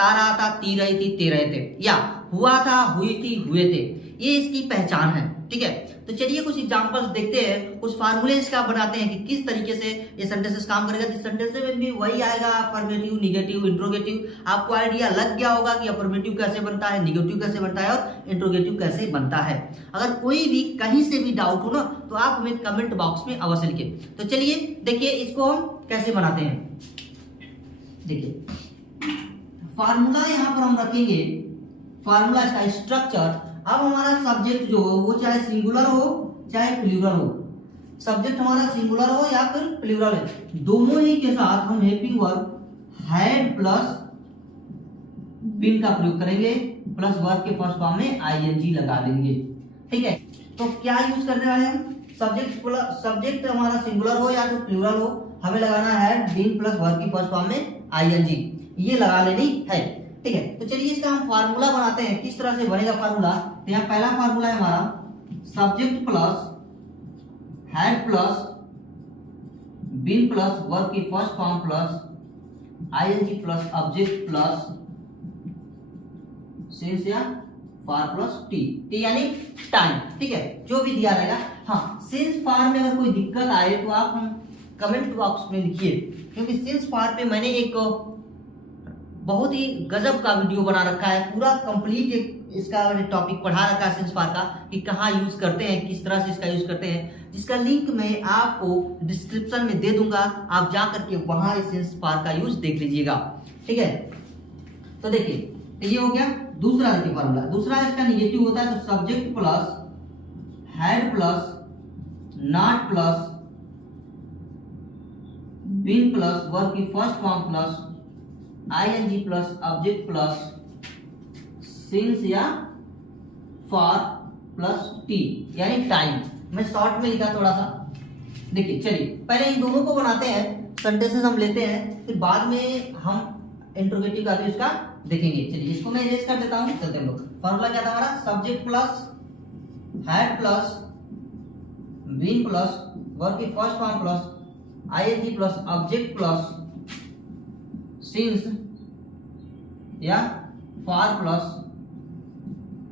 रहा था, ती रही थी, ते रहे थे, या हुआ था, हुई थी, हुए थे। ये इसकी पहचान है। ठीक है, तो चलिए कुछ एग्जांपल्स देखते हैं, कुछ फार्मूले इसका बनाते हैं कि किस तरीके से ये सेंटेंसेस काम करेगा। इस सेंटेंस में भी वही आएगा, अफर्मेटिव, निगेटिव, इंट्रोगेटिव। आपको आइडिया लग गया होगा कि अफर्मेटिव कैसे बनता है, निगेटिव कैसे बनता है और इंट्रोगेटिव कैसे बनता है। अगर कोई भी कहीं से भी डाउट हो ना, तो आप हमें कमेंट बॉक्स में अवश्य लिखें। तो चलिए देखिए इसको हम कैसे बनाते हैं। देखिए फार्मूला यहाँ पर हम रखेंगे, फार्मूला इसका स्ट्रक्चर। अब हमारा सब्जेक्ट जो हो वो चाहे सिंगुलर हो चाहे प्लूरल हो, सब्जेक्ट हमारा सिंगुलर हो या फिर प्लूरल है, दोनों ही के साथ हम helping verb had plus been का प्रयोग करेंगे, प्लस वर्ब के फर्स्ट फॉर्म में आईएनजी लगा देंगे। ठीक है, तो क्या यूज करने वाले हैं, सब्जेक्ट हमारा सिंगुलर हो या तो प्लूरल हो, हमें लगाना है बीन प्लस वर्ब की फर्स्ट फॉर्म में आईएनजी, ये लगा लेनी है। ठीक है, तो चलिए इसका हम फार्मूला बनाते हैं। किस तरह से बनेगा फार्मूला, तो यहाँ पहला फार्मूला है हमारा subject plus had plus been plus verb की first form plus ING plus object plus since या फार प्लस टी यानी टाइम। ठीक है, जो भी दिया रहेगा। हाँ, सिंस फार में अगर कोई दिक्कत आए तो आप हम कमेंट बॉक्स में लिखिए, क्योंकि सिंस फार पे मैंने एक बहुत ही गजब का वीडियो बना रखा है, पूरा कंप्लीट एक इसका टॉपिक पढ़ा रखा है सिंस फार का, कि कहाँ यूज करते हैं, किस तरह से इसका यूज करते हैं, जिसका लिंक मैं आपको डिस्क्रिप्शन में दे दूंगा। आप जा करके वहां इस सिंस फार का यूज देख लीजिएगा। ठीक है, तो देखिए ये हो गया। दूसरा देखिए फार्मूला, दूसरा इसका निगेटिव होता है, तो subject plus had plus not plus been plus verb की first form plus ING plus object plus since या फॉर प्लस टी यानी टाइम। मैं शॉर्ट में लिखा थोड़ा सा। देखिए चलिए पहले इन दोनों को बनाते हैं, सेंटेंसेस हम लेते हैं, फिर बाद में हम इंट्रोगेटिव का भी उसका देखेंगे। चलिए इसको मैं इरेज कर देता हूं, चलते हैं लोग। फार्मूला क्या था हमारा, subject plus had plus been plus verb की first form plus ING plus object plus since या for plus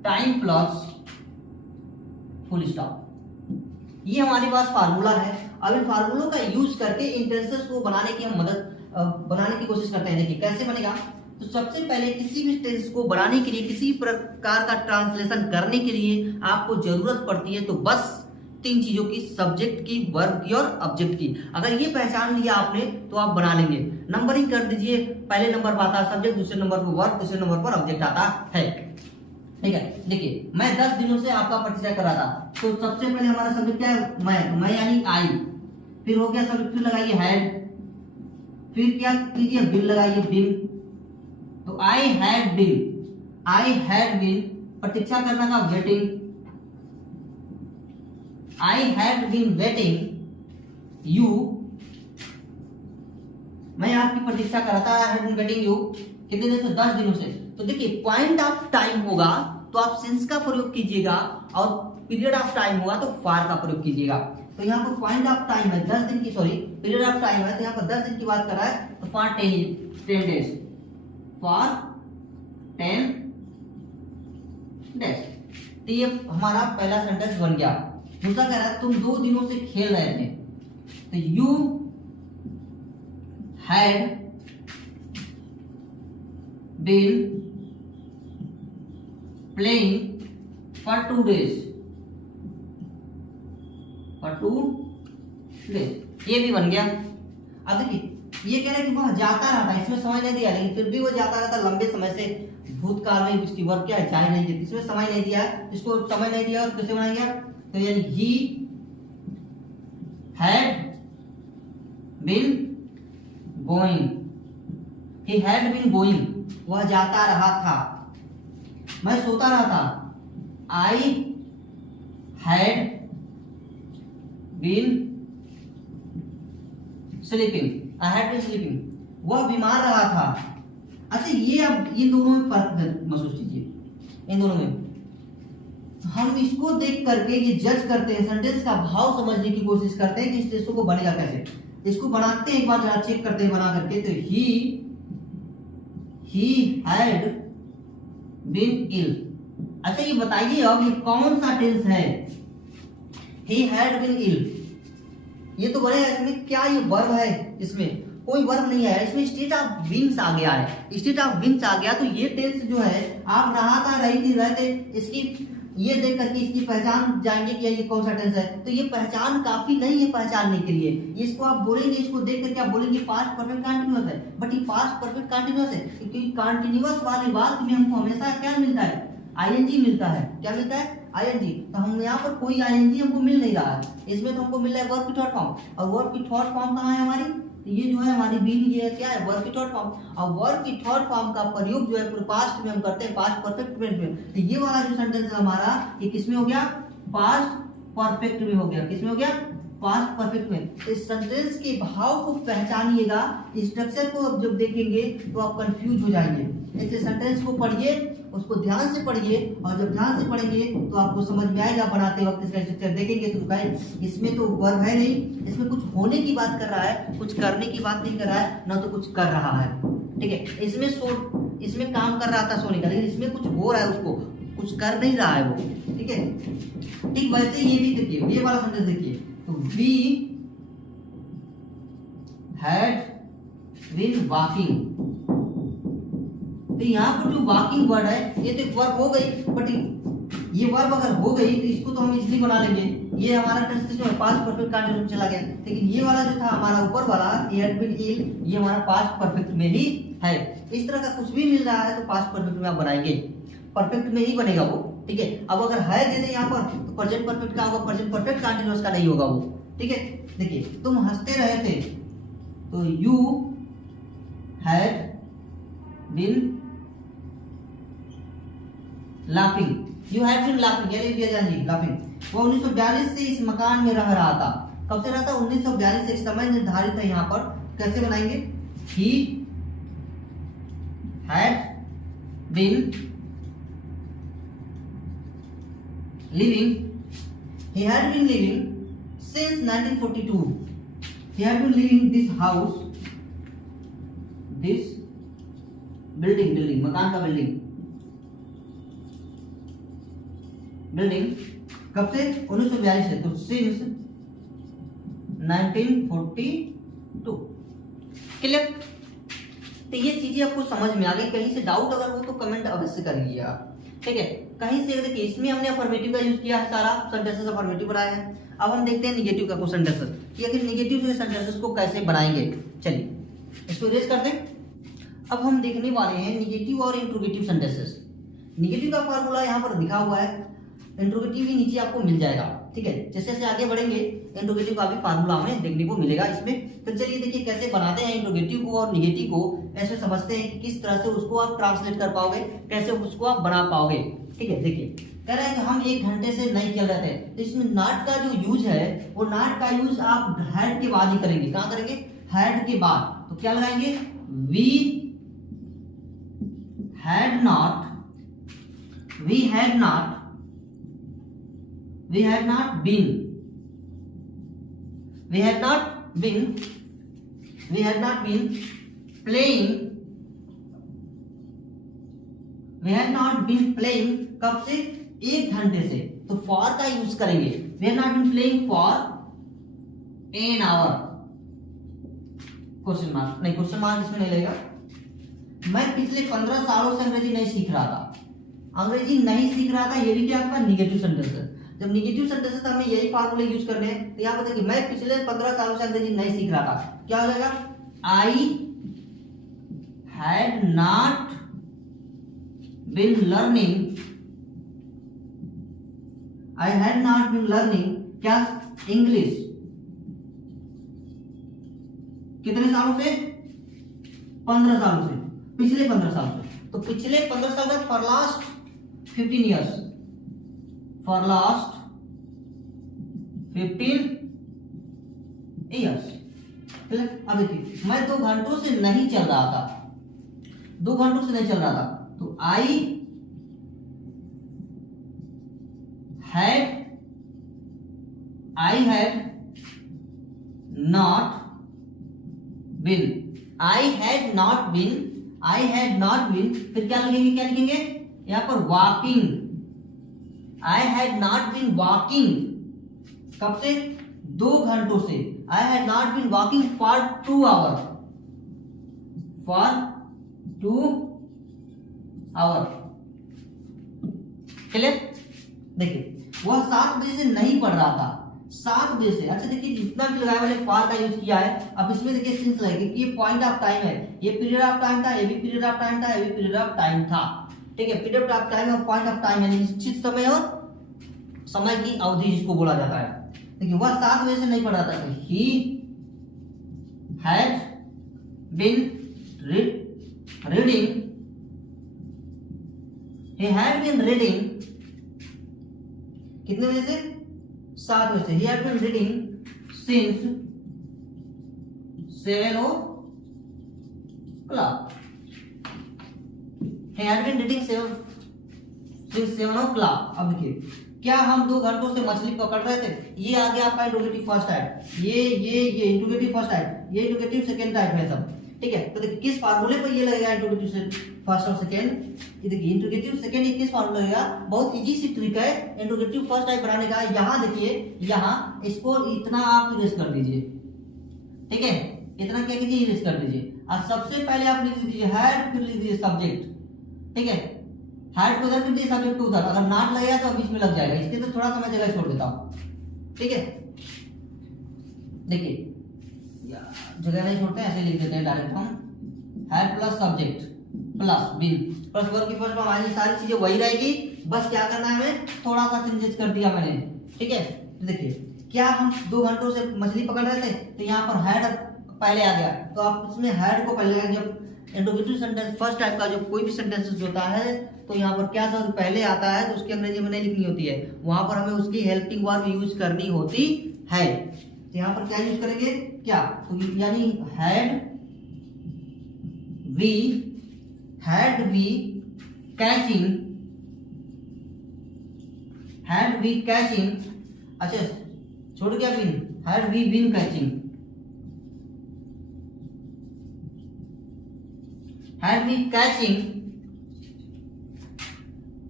time plus full stop. ये हमारे पास फार्मूला है। अब इन फार्मूलों का यूज करके इन टेंसेस को बनाने की हम बनाने की कोशिश करते हैं। देखिए कैसे बनेगा, तो सबसे पहले किसी भी टेंस को बनाने के लिए, किसी प्रकार का ट्रांसलेशन करने के लिए आपको जरूरत पड़ती है तो बस 3 चीजों की, सब्जेक्ट की, वर्ब की और ऑब्जेक्ट की। अगर ये पहचान लिया आपने तो आप बना लेंगे। नंबरिंग कर दीजिए, पहले नंबर पर आता है सब्जेक्ट, दूसरे नंबर पर वर्ब, तीसरे नंबर पर ऑब्जेक्ट आता है। ठीक है, देखिए मैं 10 दिनों से आपका परिचय करा था, तो सबसे पहले हमारा सब्जेक्ट क्या है, मैं यानी आई, फिर हो गया सब्जेक्ट, फिर लगाइए हैड, फिर क्या कीजिए बिन लगाइए बिन, तो आई हैड बिन, प्रतीक्षा करना का waiting, I had been waiting you, मैं आपकी प्रतीक्षा कर रहा था, I had been waiting you, कितने दिन से, 10 दिनों से। तो देखिए पॉइंट ऑफ टाइम होगा तो आप सिंस का प्रयोग कीजिएगा, और पीरियड ऑफ टाइम होगा तो फार का प्रयोग कीजिएगा। तो यहाँ पर पॉइंट ऑफ टाइम है 10 दिन की, सॉरी पीरियड ऑफ टाइम है, तो यहाँ पर 10 दिन की बात कर रहा है, तो फॉर 10 डेज, फॉर 10 डेज। तो ये हमारा पहला सेंटेंस बन गया। दूसरा कह रहा है तुम 2 दिनों से खेल रहे थे, तो you had been playing for 2 days, for 2 days, ये भी बन गया। अब देखिए ये कह रहे हैं कि वह जाता रहा था, इसमें समय नहीं दिया, लेकिन फिर भी वो जाता रहता लंबे समय से, भूतकाल में उसकी वर्ब क्या है, जारी नहीं दी, इसमें समय नहीं दिया, इसको समय नहीं दिया और कैसे बनाएंगे आप, तो यानी he had been going, he had been going, वह जाता रहा था, मैं सोता रहा था, I had been sleeping, I had been sleeping, वह बीमार रहा था। अच्छा ये अब इन दोनों में फर्क महसूस कीजिए, इन दोनों में हम इसको देख करके ये जज करते हैं, सेंटेंस का भाव समझने की कोशिश करते हैं कि इस टेंस को बनेगा कैसे। इसको बनाते हैं एक बार जरा चेक करते हैं बना करके, तो ही हैड बीन इल। अच्छा ये बताइए अब ये कौन सा टेंस है, ही हैड बीन इल, ये तो बड़े इसमें क्या ये वर्ब है, इसमें कोई वर्ब नहीं है, इसमें स्टेट ऑफ बीइंग्स आ गया है, स्टेट ऑफ बीइंग्स आ गया, तो ये टेंस जो है आप रहा था, रही थी, रहते, इसकी ये देख करके इसकी पहचान जाएंगे कि ये कौन सा टेंस है। तो ये पहचान काफी नहीं है पहचानने के लिए, इसको आप बोलेंगे, इसको देख करके आप बोलेंगे पास्ट परफेक्ट कंटीन्यूअस है, बट ये पास्ट परफेक्ट कंटीन्यूअस है क्योंकि कंटीन्यूअस वाली बात में हमको हमेशा क्या मिलता है, आईएनजी मिलता है। क्या मिलता है, आईएनजी। तो हम यहाँ पर कोई आईएनजी हमको मिल नहीं रहा है, इसमें तो हमको मिल रहा है वर्ब की थर्ड फॉर्म, और वर्ब की थर्ड फॉर्म कहाँ है हमारी, तो ये जो है हमारी बीन, ये क्या है, वर्ब की थर्ड फॉर्म, और वर्ब की थर्ड फॉर्म का प्रयोग जो है पूरे पास्ट में हम करते हैं, पास्ट परफेक्ट में। तो ये वाला जो सेंटेंस है हमारा, ये किसमें हो गया, पास्ट परफेक्ट में हो गया, किसमें हो गया, पास्ट परफेक्ट में। इस सेंटेंस के भाव को पहचानिएगा, स्ट्रक्चर को जब देखेंगे तो आप कंफ्यूज हो जाएंगे, इसलिए सेंटेंस को पढ़िए, उसको ध्यान से पढ़िए, और जब ध्यान से पढ़ेंगे तो आपको समझ में आएगा, बनाते वक्त इसका स्ट्रक्चर देखेंगे तो गाइस इसमें तो वर्ब है नहीं, इसमें कुछ होने की बात कर रहा है, कुछ करने की बात नहीं कर रहा है, ना तो कुछ कर रहा है, ठीक है। इसमें काम कर रहा था सोने का, लेकिन इसमें कुछ हो रहा है, उसको कुछ कर नहीं रहा है वो, ठीक है। ठीक वैसे ये भी देखिए, ये वाला सेंटेंस देखिए, तो वी हैड बीन वॉकिंग, तो यहाँ पर जो वॉकिंग वर्ड है ये तो एक वर्ब हो गई, बट ये वर्ब अगर हो गई तो इसको तो हम इजीली बना लेंगे, ये हमारा टेंस जो है पास्ट परफेक्ट कंटीन्यूअस में चला गया, लेकिन ये वाला जो था हमारा ऊपर वाला he had been ill, ये हमारा पास्ट परफेक्ट में ही है। इस तरह का कुछ भी मिल रहा है तो पास्ट परफेक्ट में आप बनाएंगे, परफेक्ट में ही बनेगा वो, ठीक है। अब अगर है दे दे यहाँ पर तो प्रेजेंट परफेक्ट का होगा, प्रेजेंट परफेक्ट कंटीन्यूअस का नहीं होगा वो, ठीक है। देखिए तुम हंसते रहे थे, तो you had been laughing, you had been laughing, यानी लाफिंग। वो 1942 से इस मकान में रह रहा था, कब से रहा था, 1942 से, एक समय निर्धारित है यहाँ पर, कैसे बनाएंगे, he had been living, he had been living since 1942, he had been living this house, this building, मकान का बिल्डिंग कब से, 1942 से, तो सिंस 1942, क्लियर। तो ये चीजें आपको समझ में आ गई, कहीं से डाउट अगर हो तो कमेंट अवश्य करिए आप, ठीक है। कहीं से देखिए इसमें हमने अफर्मेटिव का यूज किया है, सारा सेंटेंसेस अफर्मेटिव बनाया है। अब हम देखते हैं निगेटिव का क्वेश्चन सेंटेंसेस, कि आखिर निगेटिव सेंटेंसेस को कैसे बनाएंगे। चलिए इसको रेज करते हैं। अब हम देखने वाले हैं निगेटिव और इंट्रोगेटिव सेंटेंसेस। निगेटिव का फॉर्मूला यहाँ पर दिखा हुआ है, इंट्रोगेटिव भी नीचे आपको मिल जाएगा, ठीक है। जैसे जैसे आगे बढ़ेंगे इंट्रोगेटिव का भी फार्मूला हमें देखने को मिलेगा इसमें। तो चलिए देखिए कैसे बनाते हैं इंट्रोगेटिव को और निगेटिव को, ऐसे समझते हैं कि किस तरह से उसको आप ट्रांसलेट कर पाओगे, कैसे उसको आप बना पाओगे, ठीक है। देखिए कह रहे हैं कि हम 1 घंटे से नहीं खेल रहे थे, तो इसमें नॉट का जो यूज है वो नॉट का यूज आप हैड के बाद ही करेंगे। कहाँ करेंगे, हैड के बाद। तो क्या लगाएंगे, we had not been we had not been playing कब से? 1 घंटे से। तो फॉर का यूज करेंगे, we had not been playing for an hour, question mark नहीं, क्वेश्चन मार्क इसमें नहीं लगेगा। मैं पिछले 15 सालों से अंग्रेजी नहीं सीख रहा था। अंग्रेजी नहीं सीख रहा था, ये भी क्या आपका निगेटिव सेंटेंस है। जब निगेटिव सेंटेंस है तो हमें यही फार्मूले यूज करने हैं। तो यहाँ पर देखिए, मैं पिछले 15 सालों से अंग्रेजी नहीं सीख रहा था, क्या हो जाएगा? I had not been learning क्या? इंग्लिश। कितने सालों से? 15 सालों से, पिछले 15 सालों से। तो पिछले 15 साल में for last 15 years, for last 15 years. अब देखिए, मैं 2 घंटों से नहीं चल रहा था, 2 घंटों से नहीं चल रहा था। तो आई हैड नॉट बीन, फिर क्या लिखेंगे? यहां पर walking. I had not been walking कब से? 2 घंटों से। I had not been walking for 2 hour, clear? देखिए, वह 7 बजे से नहीं पढ़ रहा था, 7 बजे से। अच्छा देखिए, जितना भी लगाया मैंने फॉर का यूज किया है। अब इसमें देखिए सिंस लगेगी कि ये पॉइंट ऑफ टाइम है, ये पीरियड ऑफ टाइम था, ये भी पीरियड ऑफ टाइम था, ये भी पीरियड ऑफ टाइम था। ठीक है, पीरियड ऑफ टाइम और पॉइंट ऑफ टाइम यानी निश्चित समय और समय की अवधि जिसको बोला जाता है। देखिए, वह 7 बजे से नहीं पढ़ रहा था, तो ही हैड बीन रीडिंग कितने बजे से? 7 बजे से। He had been reading since 7 o'clock. He had been reading since 7 o'clock. अब देखिए, क्या हम 2 घंटों से मछली पकड़ रहे थे? ये आ गया आपका इंट्रोगेटिव फर्स्ट टाइप, ये इंट्रोगेटिव फर्स्ट टाइप, ये इंट्रोगेटिव सेकंड टाइप है सब। ठीक है, तो देखिए किस फार्मूले पर ये लगेगा इंट्रोगेटिव से फर्स्ट और सेकंड? ये देखिए, इंट्रोगेटिव सेकंड ये किस फार्मूला लगेगा? बहुत इजी सी ट्रिक है इंट्रोगेटिव फर्स्ट टाइप बनाने का। यहाँ देखिए, यहाँ इसको इतना आप इरेज कर दीजिए। ठीक है, इतना क्या कीजिए? इरेज कर दीजिए। और सबसे पहले आप लिख दीजिए हैड, फिर लिख दीजिए सब्जेक्ट। ठीक है, हैड को उधर कर दीजिए, सब्जेक्ट को उधर। अगर नॉट लगेगा तो बीच में लग जाएगा, इसके तो थोड़ा सा मैं जगह छोड़ देता हूँ। ठीक है, देखिए जगह नहीं छोड़ते, ऐसे लिख देते हैं डायरेक्ट हम। Had plus subject plus been plus verb की फर्स्ट फॉर्म, हमारी सारी चीजें वही रहेगी, बस क्या करना है हमें? थोड़ा सा चेंजेस कर दिया मैंने। ठीक है, तो देखिए, क्या हम 2 घंटों से मछली पकड़ रहे थे? तो यहाँ पर हैड पहले आ गया, तो आप इसमें हैड को पहले लगाएंगे। जब इंट्रोगेटिव सेंटेंस फर्स्ट टाइप का जो कोई भी सेंटेंस होता है, तो यहाँ पर क्या शब्द पहले आता है, तो उसकी अंग्रेजी में नहीं लिखनी होती है, वहां पर हमें उसकी हेल्पिंग वर्ब यूज करनी होती है। तो यहाँ पर क्या यूज करेंगे? क्या? तो यानी हैड वी कैचिंग, अच्छा छोड़ गया been, had we been catching,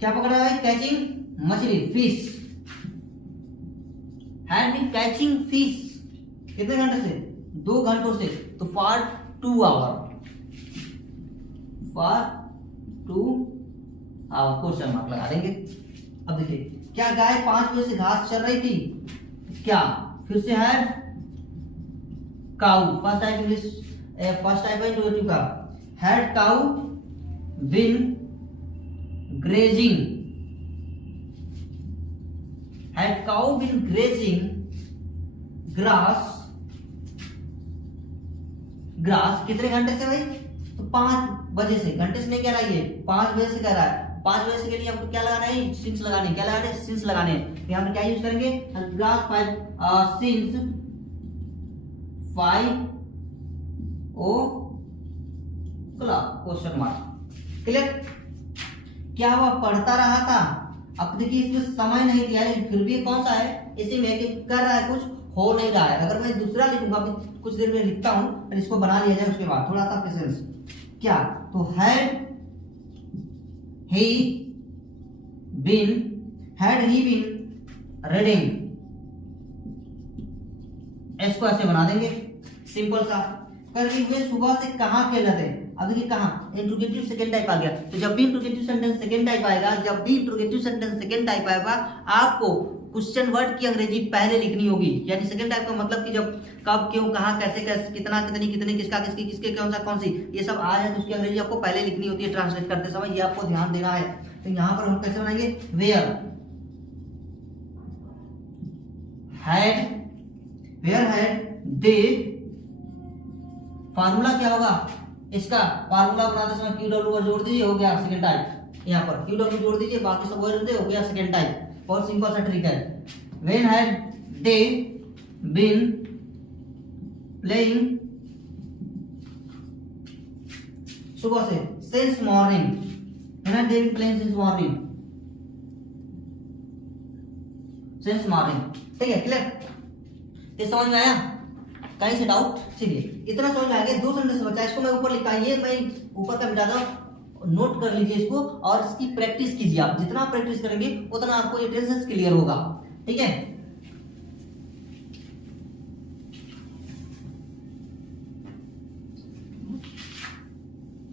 क्या पकड़ा है? कैचिंग मछली, fish. Had we catching fish कितने घंटे से? 2 घंटों से। तो फॉर 2 आवर, क्वेश्चन मार्क लगा देंगे। अब देखिए, क्या गाय 5 बजे से घास चर रही थी? क्या? फिर से had cow, first type English, first type है इंट्रोगेटिव का। Had cow been grazing, had cow been grazing grass कितने घंटे से भाई? तो 5 बजे से। घंटे से नहीं कह रहा है, ये 5 बजे से कह रहा है। 5 बजे से के लिए आपको क्या लगाना है? सिंस लगाने। क्या लगाने? सिंस लगाने। यहाँ पे क्या यूज करेंगे? Grass 5 since 5 o'clock, question mark. Clear? क्या वह पढ़ता रहा था? अब देखिए, इसमें समय नहीं दिया है, फिर भी कौन सा है? इसी में कर रहा है कुछ, हो नहीं रहा है। अगर मैं दूसरा लिखूंगा, अभी कुछ देर में लिखता हूं, और इसको बना लिया जाए उसके बाद, थोड़ा सा पेशेंस। क्या? तो हैड ही बीन रीडिंग, इसको ऐसे बना देंगे सिंपल सा। कल वे सुबह से कहाँ खेल रहे थे, अब देखिए कहाँ, इंट्रोगेटिव सेकंड टाइप आ गया। तो जब भी इंट्रोगेटिव सेंटेंस सेकंड टाइप आएगा, आपको क्वेश्चन वर्ड की अंग्रेजी पहले लिखनी होगी। यानी सेकंड टाइप का मतलब कि जब कब, क्यों, कहाँ, कैसे, कैसे, कितना, कितनी, कितने, किसका, किसकी, किसके, कौन सा, कौन सी, ये सब आ जाए तो उसकी अंग्रेजी आपको पहले लिखनी होती है ट्रांसलेट करते समय, ये आपको ध्यान देना है। तो यहाँ पर हम कैसे बनाएंगे, वेयर हैड दे, फार्मूला क्या होगा इसका, फार्मूला बनाते समय क्यू डब्ल्यू जोड़ दीजिए, हो गया सेकंड टाइप। यहाँ पर क्यू डब्ल्यू जोड़ दीजिए, बाकी सब वर्ड हो गया सेकंड टाइप। बहुत सिंपल सा ट्रिक है। When had they been playing, सुबह से, since morning, when had they been playing since morning, ठीक है, क्लियर? ये समझ में आया? कहीं से डाउट? चलिए, इतना समझ में आ गया। 2 सेंटेंस बचा, इसको मैं ऊपर लिखा, ये मैं ऊपर का मिटा दूं, नोट कर लीजिए इसको, और इसकी प्रैक्टिस कीजिए। आप जितना प्रैक्टिस करेंगे उतना आपको ये टेंसेस क्लियर होगा, ठीक है?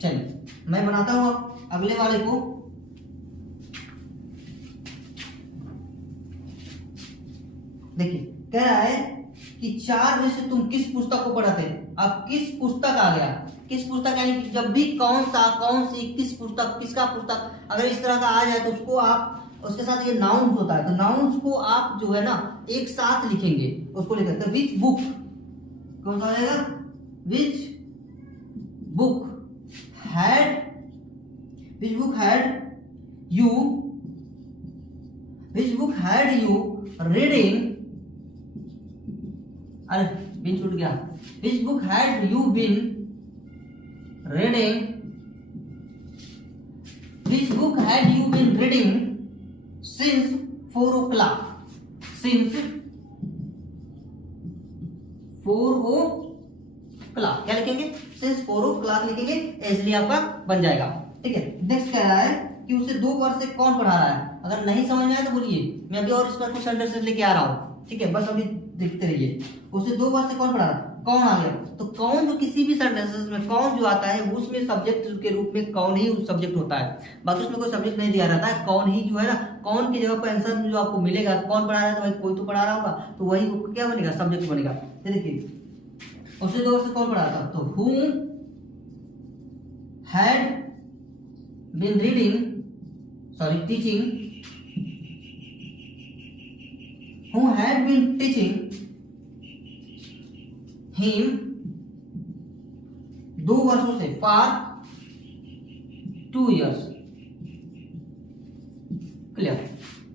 चलिए, मैं बनाता हूं अगले वाले को। देखिए, कह रहा है कि 4 में से तुम किस पुस्तक को पढ़ते? अब किस पुस्तक आ गया, किस पुस्तक, यानी कि जब भी कौन सा, कौन सी, किस पुस्तक, किसका पुस्तक, अगर इस तरह का आ जाए तो उसको आप, उसके साथ ये नाउन्स होता है, तो नाउन्स को आप जो है ना एक साथ लिखेंगे, उसको लिखेंगे। तो विच बुक, कौन सा आ जाएगा, which book had you reading, अरे बिन छूट गया, which book had you been reading, which book had you been reading since 4 o'clock, since 4 o'clock, क्या लिखेंगे, सिंस 4 o'clock लिखेंगे, इसलिए आपका बन जाएगा, ठीक है? नेक्स्ट कह रहा है कि उसे 2 वर्ष से कौन पढ़ा रहा है। अगर नहीं समझ में आए तो बोलिए, मैं अभी और इस पर कुछ सेंटेंस लेके आ रहा हूं, ठीक है? बस अभी देखते रहिए। उसे 2 वर्ष से कौन पढ़ा रहा है, कौन आ गया, तो कौन जो किसी भी सेंटेंसेस में कौन जो आता है उसमें सब्जेक्ट के रूप में कौन ही सब्जेक्ट होता है, बाकी उसमें कोई सब्जेक्ट नहीं दिया रहता है। कौन ही जो है ना, कौन की जगह पर आंसर जो आपको मिलेगा, कौन पढ़ा रहा है, तो भाई कोई तो पढ़ा रहा होगा, तो वही क्या बनेगा, सब्जेक्ट बनेगा। देखिए, उसे 2 वर्ष से कौन पढ़ा था, तो whom had been teaching, who had been teaching him 2 वर्षों से, for 2 years, क्लियर?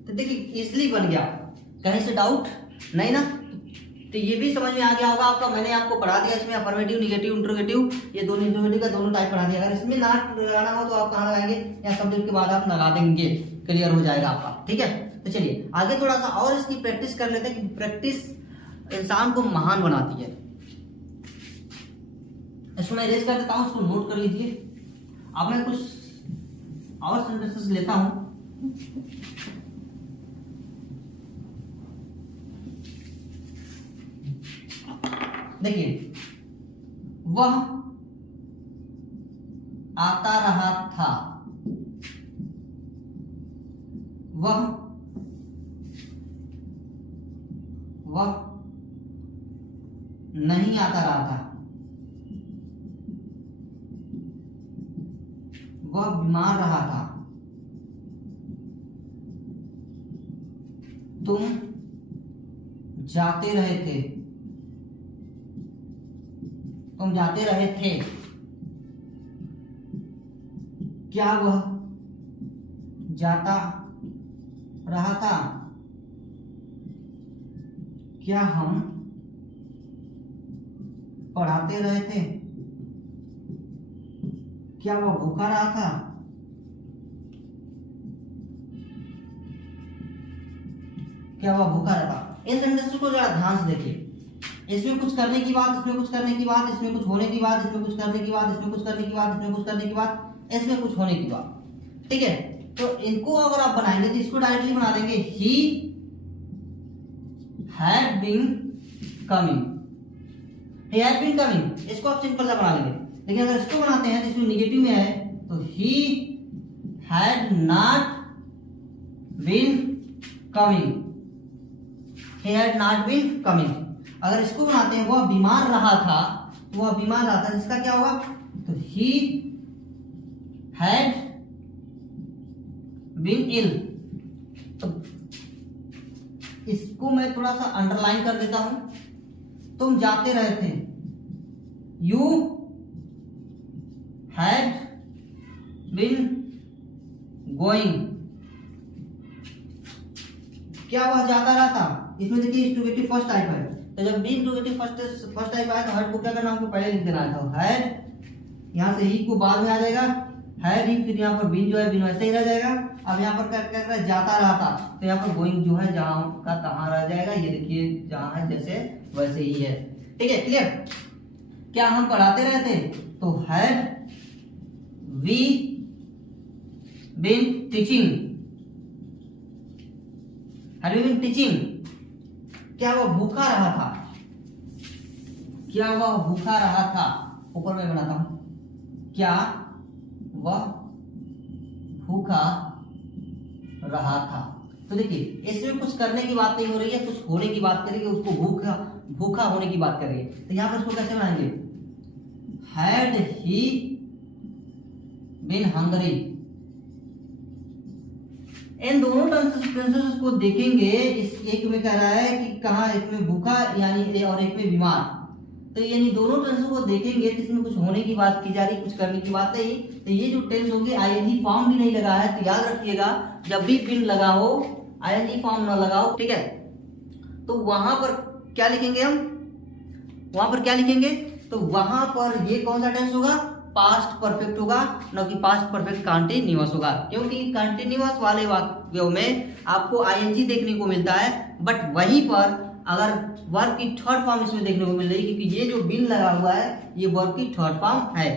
तो देखिए इजली बन गया, कहीं से डाउट नहीं ना? तो ये भी समझ में आ गया होगा आपका। मैंने आपको पढ़ा दिया इसमें अफर्मेटिव, निगेटिव, इंट्रोगेटिव, ये दोनों इंट्रोगेटिव का दोनों टाइप पढ़ा दिया। अगर इसमें ना लगाना हो तो आप कहाँ लगाएंगे, या सब्जेक्ट के बाद आप लगा देंगे, क्लियर हो जाएगा आपका, ठीक है? तो चलिए आगे थोड़ा सा और इसकी प्रैक्टिस कर लेते हैं कि प्रैक्टिस इंसान को महान बनाती है। इसको मैं इरेज कर देता हूं, इसको नोट कर लीजिए। अब मैं कुछ और सेंटेंसेस लेता हूं। देखिए, वह आता रहा था, वह नहीं आता रहा था, वह बीमार रहा था, तुम जाते रहे थे, तुम जाते रहे थे, क्या वह जाता रहा था, क्या हम पढ़ाते रहे थे, क्या वह भूखा रहा था, क्या वह भूखा रहा था। इन सेंटेंसेस को जरा ध्यान से देखिए। इसमें कुछ करने की बात, इसमें कुछ करने की बात, इसमें कुछ होने की बात, इसमें कुछ करने की बात, इसमें कुछ करने की बात, इसमें कुछ करने की बात, इसमें कुछ होने की बात। ठीक है, तो इनको अगर आप बनाएंगे तो इसको डायरेक्टली बना देंगे he had been coming, he had been coming, इसको आप सिंपल सा बना लेंगे। लेकिन अगर इसको बनाते हैं तो इसमें निगेटिव में है तो he had not been coming, he had not been coming. अगर इसको बनाते हैं वह बीमार रहा था, तो वह बीमार रहा था, इसका क्या होगा, तो ही हैड बीन इल। तो इसको मैं थोड़ा सा अंडरलाइन कर देता हूं। तुम जाते रहे थे, यू हैड बीन गोइंग। क्या वह जाता रहा था, इसमें देखिए इंट्रोगेटिव फर्स्ट टाइप है, तो जब भी इंट्रोगेटिव फर्स्ट टाइप आया तो हैड को क्या करना, हमको पहले लिख देना था हैड, यहां से ही को बाद में आ जाएगा हैड ही, फिर यहाँ पर बीन जो है बीन वैसे ही रह जाएगा। अब यहाँ पर क्या जाता रहा था, तो यहाँ पर गोइंग जो है जहां का तहां रह जाएगा, ये देखिए जहां है जैसे वैसे ही है। ठीक है, क्लियर। क्या हम पढ़ाते रहे थे, तो had we been teaching, had we been teaching. क्या वह भूखा रहा था, क्या वह भूखा रहा था, ऊपर में बनाता हूं, क्या वह भूखा रहा था। तो देखिए इसमें कुछ करने की बात नहीं हो रही है, कुछ होने की बात करेंगे, उसको भूखा होने की बात करेंगे। तो यहां पर इसको कैसे बनाएंगे, हैड ही बीन हंग्री। इन दोनों टेंसेस को देखेंगे, इस एक में कह रहा है कि कहा, एक में भूखा यानी और एक में बीमार, तो यानी दोनों टेंस को देखेंगे तो इसमें कुछ होने की बात की जा रही, कुछ करने की बात नहीं। तो ये जो टेंस होंगे आईएनजी फॉर्म भी नहीं लगा है, तो याद रखिएगा जब भी बिन लगा हो आईएनजी फॉर्म ना लगाओ। ठीक है, तो वहां पर क्या लिखेंगे हम, वहां पर क्या लिखेंगे, तो वहां पर ये कौन सा टेंस होगा, पास्ट परफेक्ट होगा, न कि पास्ट परफेक्ट कंटीन्यूअस होगा। क्योंकि कंटीन्यूअस वाले वाक्यों में आपको आईएनजी देखने को मिलता है, बट वहीं पर अगर वर्ब की थर्ड फॉर्म इसमें देखने को मिल रही है, क्योंकि ये जो बिन लगा हुआ है ये वर्ब की थर्ड फॉर्म है।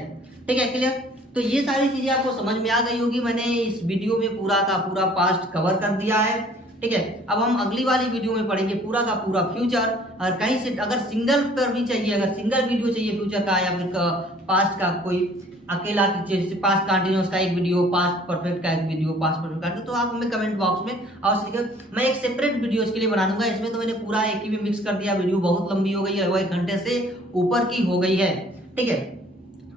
ठीक है, क्लियर। तो ये सारी चीजें आपको समझ में आ गई होगी। मैंने इस वीडियो में पूरा का पूरा पास्ट कवर कर दिया है। ठीक है, अब हम अगली वाली वीडियो में पढ़ेंगे पूरा का पूरा फ्यूचर। और कहीं से अगर सिंगल पर भी चाहिए, अगर सिंगल वीडियो चाहिए फ्यूचर का या फिर पास्ट का कोई अकेला, जैसे पास्ट कंटिन्यूअस का एक वीडियो, पास्ट परफेक्ट का एक वीडियो, पास्ट परफेक्ट का, तो आप हमें कमेंट बॉक्स में अवश्य, मैं एक सेपरेट वीडियो इसके लिए बना दूंगा। इसमें तो मैंने पूरा एक ही में मिक्स कर दिया, वीडियो बहुत लंबी हो गई है, वो 1 घंटे से ऊपर की हो गई है। ठीक है,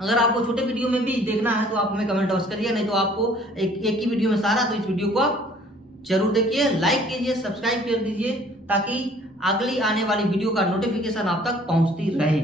अगर आपको छोटे वीडियो में भी देखना है तो आप हमें कमेंट अवश्य करिए, नहीं तो आपको एक ही वीडियो में सारा, तो इस वीडियो को आप जरूर देखिए, लाइक कीजिए, सब्सक्राइब कर दीजिए, ताकि अगली आने वाली वीडियो का नोटिफिकेशन आप तक पहुंचती रहे।